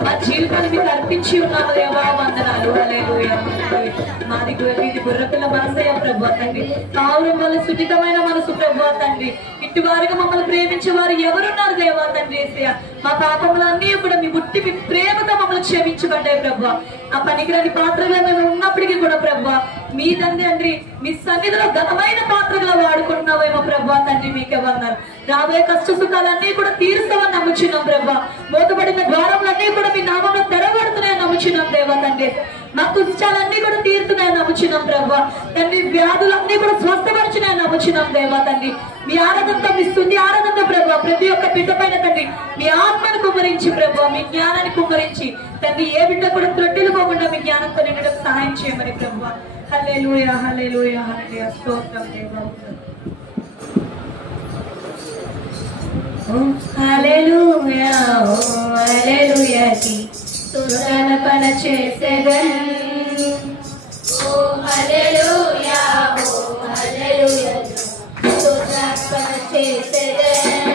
మా జీవితాన్ని మీకు అర్పించి ఉన్నాము దేవా, వందనాలు. హల్లెలూయా. మాది గుర్రపిల్ల మనసయ్య ప్రభు తండ్రి, కావురం వల్ల సున్నితమైన మనసు ప్రభు తండ్రి, ఇటువారుగా మమ్మల్ని ప్రేమించే వారు ఎవరున్నారు దేవా తండ్రి యేసయ్య. మా పాపములన్నీ కూడా మీ పుట్టి మీ ప్రేమతో మమ్మల్ని క్షమించబడ్డాయి ప్రభు. ఆ పనికిరాని పాత్రగా మేము ఉన్నప్పటికీ కూడా ప్రభు మీ తండ్రి మీ సన్నిధిలో ఘనమైన పాత్రగా వాడుకుంటున్నావేమో ప్రభు తండ్రి, మీకే వందనాలు. రాబోయే కష్ట సుఖాలన్నీ కూడా తీరుస్తామని నమ్ముచున్నాం ప్రభు. మూతబడిన ద్వారములన్నీ కూడా మీ నామంలో తెరవడుతున్నాయని నమ్ముచున్నాం దేవా తండ్రి. మా కుష్టాలన్నీ కూడా తీరుతున్నాయని నమ్ముచున్నాం ప్రభు తండ్రి. వ్యాధులన్నీ కూడా స్వస్థపరచున్నాయని నమ్ముచున్నాం దేవా తండ్రి. మీ ఆరాధనతో మీ స్తుతి ఆరాధనతో ప్రభు ప్రతి ఒక్క బిడ్డ పైన తండ్రి మీ ఆత్మను కుమ్మరించి ప్రభు, మీ జ్ఞానాన్ని కుమ్మరించి తండ్రి, ఏ బిడ్డ కూడా త్రొట్టిల్లుకోకుండా మీ జ్ఞానంతో నిండడం సహాయం చేయమని ప్రభు. హల్లెలూయా హల్లెలూయా హల్లెలూయా. స్తోత్రం దేవా. హల్లెలూయా హల్లెలూయాకి స్తుతిపన చేసేదన్. ఓ హల్లెలూయా హల్లెలూయా స్తుతిపన చేసేదన్.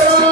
Oh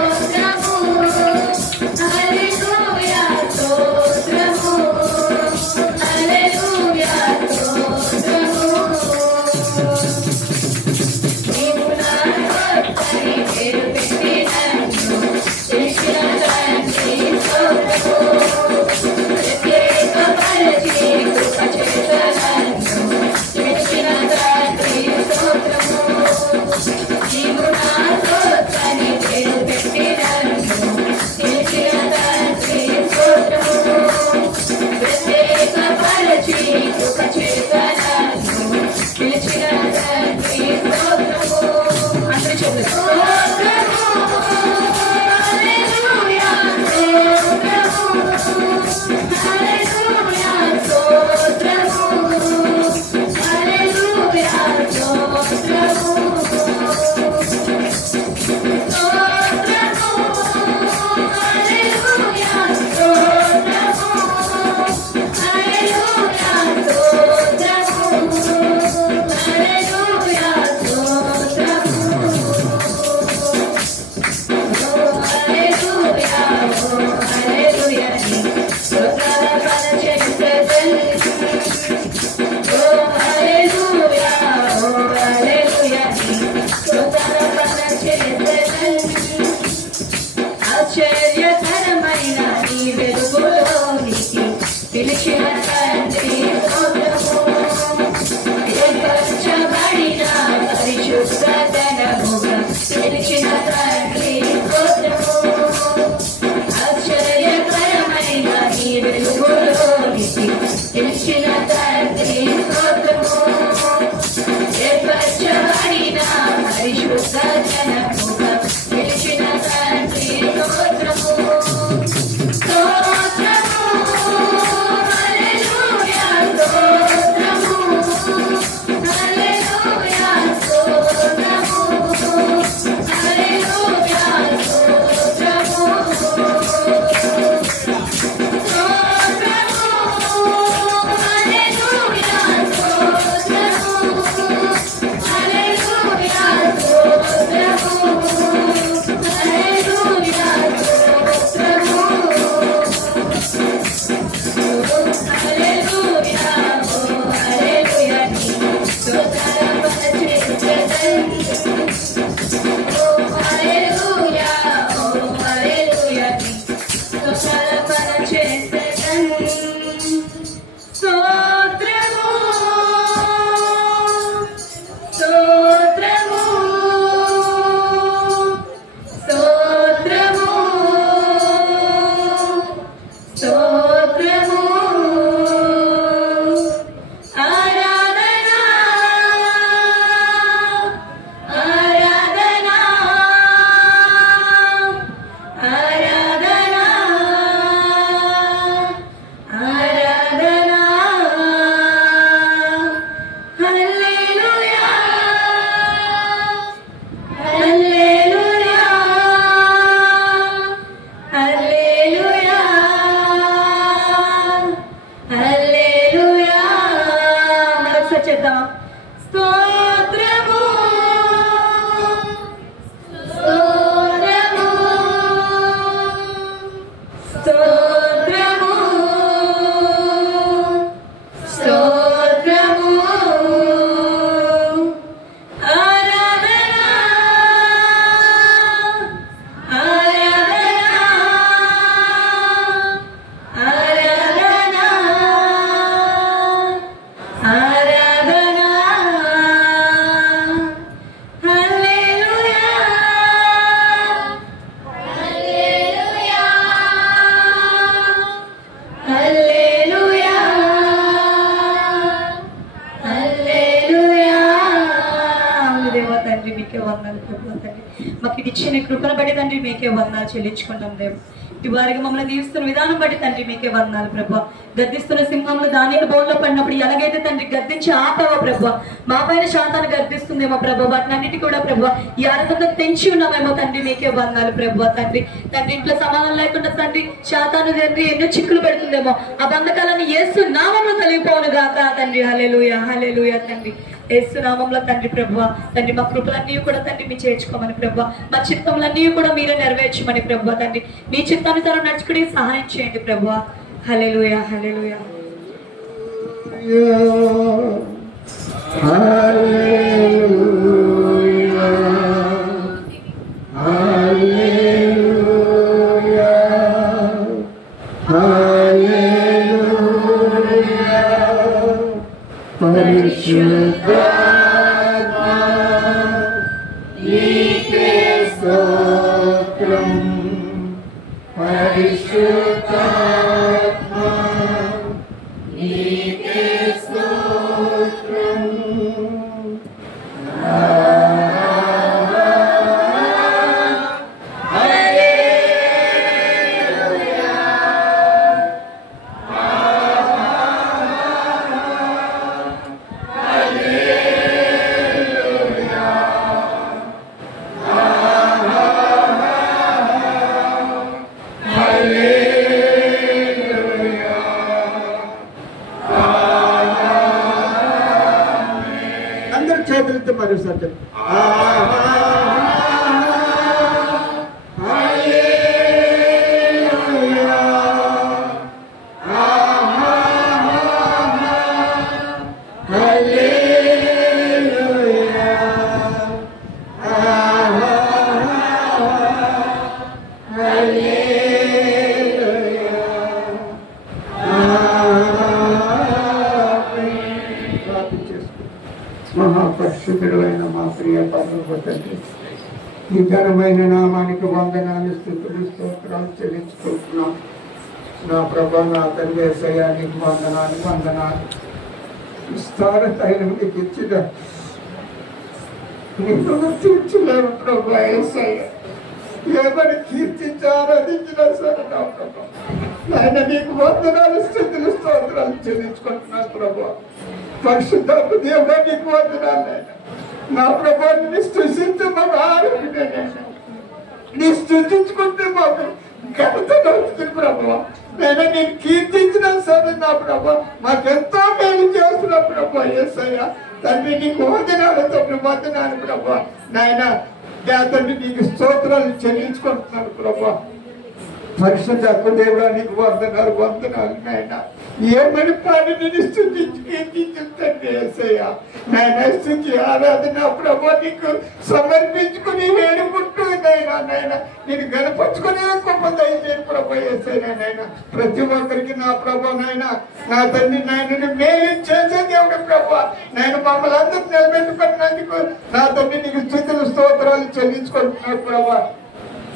నీ కృపను బట్టి తండ్రి మీకే వందనాలు చెల్లించుకుంటాం దేవుడు. ఈ వారికి మమ్మల్ని దీవిస్తున్న విధానం బట్టి తండ్రి మీకే వందనాలు ప్రభా. గద్దిస్తున్న సింహంలో ధాన్యాలు బౌల్లో పడినప్పుడు ఎలాగైతే తండ్రి గద్దించి ఆపావో ప్రభా, మా పైన శాతాన్ని గద్దిస్తుందేమో ప్రభా, వాటిని అన్నిటి కూడా ప్రభా ఈ ఆరాధనతో తెంచి ఉన్నామేమో తండ్రి మీకే వందనాలు ప్రభా. తండ్రి ఇంట్లో సమాధానం లేకుండా తండ్రి శాతాను తండ్రి ఎన్నో చిక్కులు పెడుతుందేమో, ఆ బంధకాలను యేసు నామంలో తొలగిపోను గాక తండ్రి. హల్లెలూయా హల్లెలూయా తండ్రి. యేసు నామంలో తండ్రి ప్రభువా తండ్రి మా కృపలన్నీ కూడా తండ్రి మీ చేర్చుకోమని ప్రభువా, మా చిత్తములన్నీ కూడా మీరే నెరవేర్చమని ప్రభువా తండ్రి, మీ చిత్తానుసారం నడుచుకుని సహాయం చేయండి ప్రభువా. హల్లెలూయా హల్లెలూయా. మహాపరిశుద్ధుడైన మా ప్రియ పరలోక తండ్రి, ఈ ఘనమైన నామానికి వందనాలు స్తుతులు స్తోత్రాలు చెల్లించుకుంటున్నాం. నా ప్రభా నా తండ్రి యేసయ్యా నీకు వందనాలు. విస్తారతైన నీకు ఇచ్చిన నీకు తీర్చలేము ప్రభా యేసయ్య. ఏమని కీర్తించి ఆరాధించినా సరే నా ప్రభా నాయన నీకు వందనాలు స్తుతులు స్తోత్రాలు చెల్లించుకుంటున్నాను ప్రభా. పరిశుద్ధ దేవుడా నీకు వందనాలు. నా ప్రభాని స్తుతించే మాకు ఆరోగ్యం, నీ స్తుతించుకుంటే మాకు ఘనత దొరుకుతుంది ప్రభా. నేను కీర్తించినా సరే నా ప్రభా మాకెంతో మేలు చేస్తున్నా ప్రభా యేసయ్య. తండ్రి నీకు వందనాలు తండ్రి, వందనాలు ప్రభా. నాయన తండ్రి నీకు స్తోత్రాలు చెల్లించుకుంటున్నాను ప్రభా. పరిశుద్ధ దేవుడా నీకు వందనాలు నాయన. ఏమని పాడి నేను స్తుతించి కీర్తించుతండి యేసయ్య. నాయన స్తుతి ఆరాధన ప్రభా నీకు సమర్పించుకుని వేడుకుంటూ నాయన నేను గణపరుచుకునే గొప్ప దయచేసి ప్రభా యేసయ్య. నాయన ప్రతి ఒక్కరికి నా ప్రభా నాయన నా తండ్రి నాయన మేలు చేసే దేవుడు ప్రభా. నాయన మమ్మల్ని అందరూ నిలబెట్టుకున్నందుకు నా తండ్రి నీకు స్తుతులు స్తోత్రాలు చెల్లించుకుంటున్నాడు ప్రభా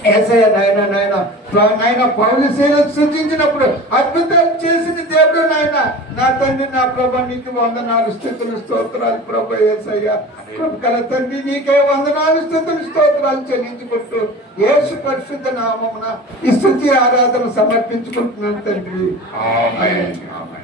యేసయ్య. నాయన పౌలు శీలను సృజించినప్పుడు అద్భుతాలు చేసిన దేవుడు నాయన నా తండ్రి నా ప్రభా నీకు వందనాలు స్తుతులు స్తోత్రాలు ప్రభా యేసయ్య. కృపగల తండ్రి నీకే వందనాలు స్తుతులు స్తోత్రాలు చెల్లించుకుంటూ యేసు పరిశుద్ధ నామమున ఈ స్తుతి ఆరాధన సమర్పించుకుంటున్నాను తండ్రి. ఆమేన్.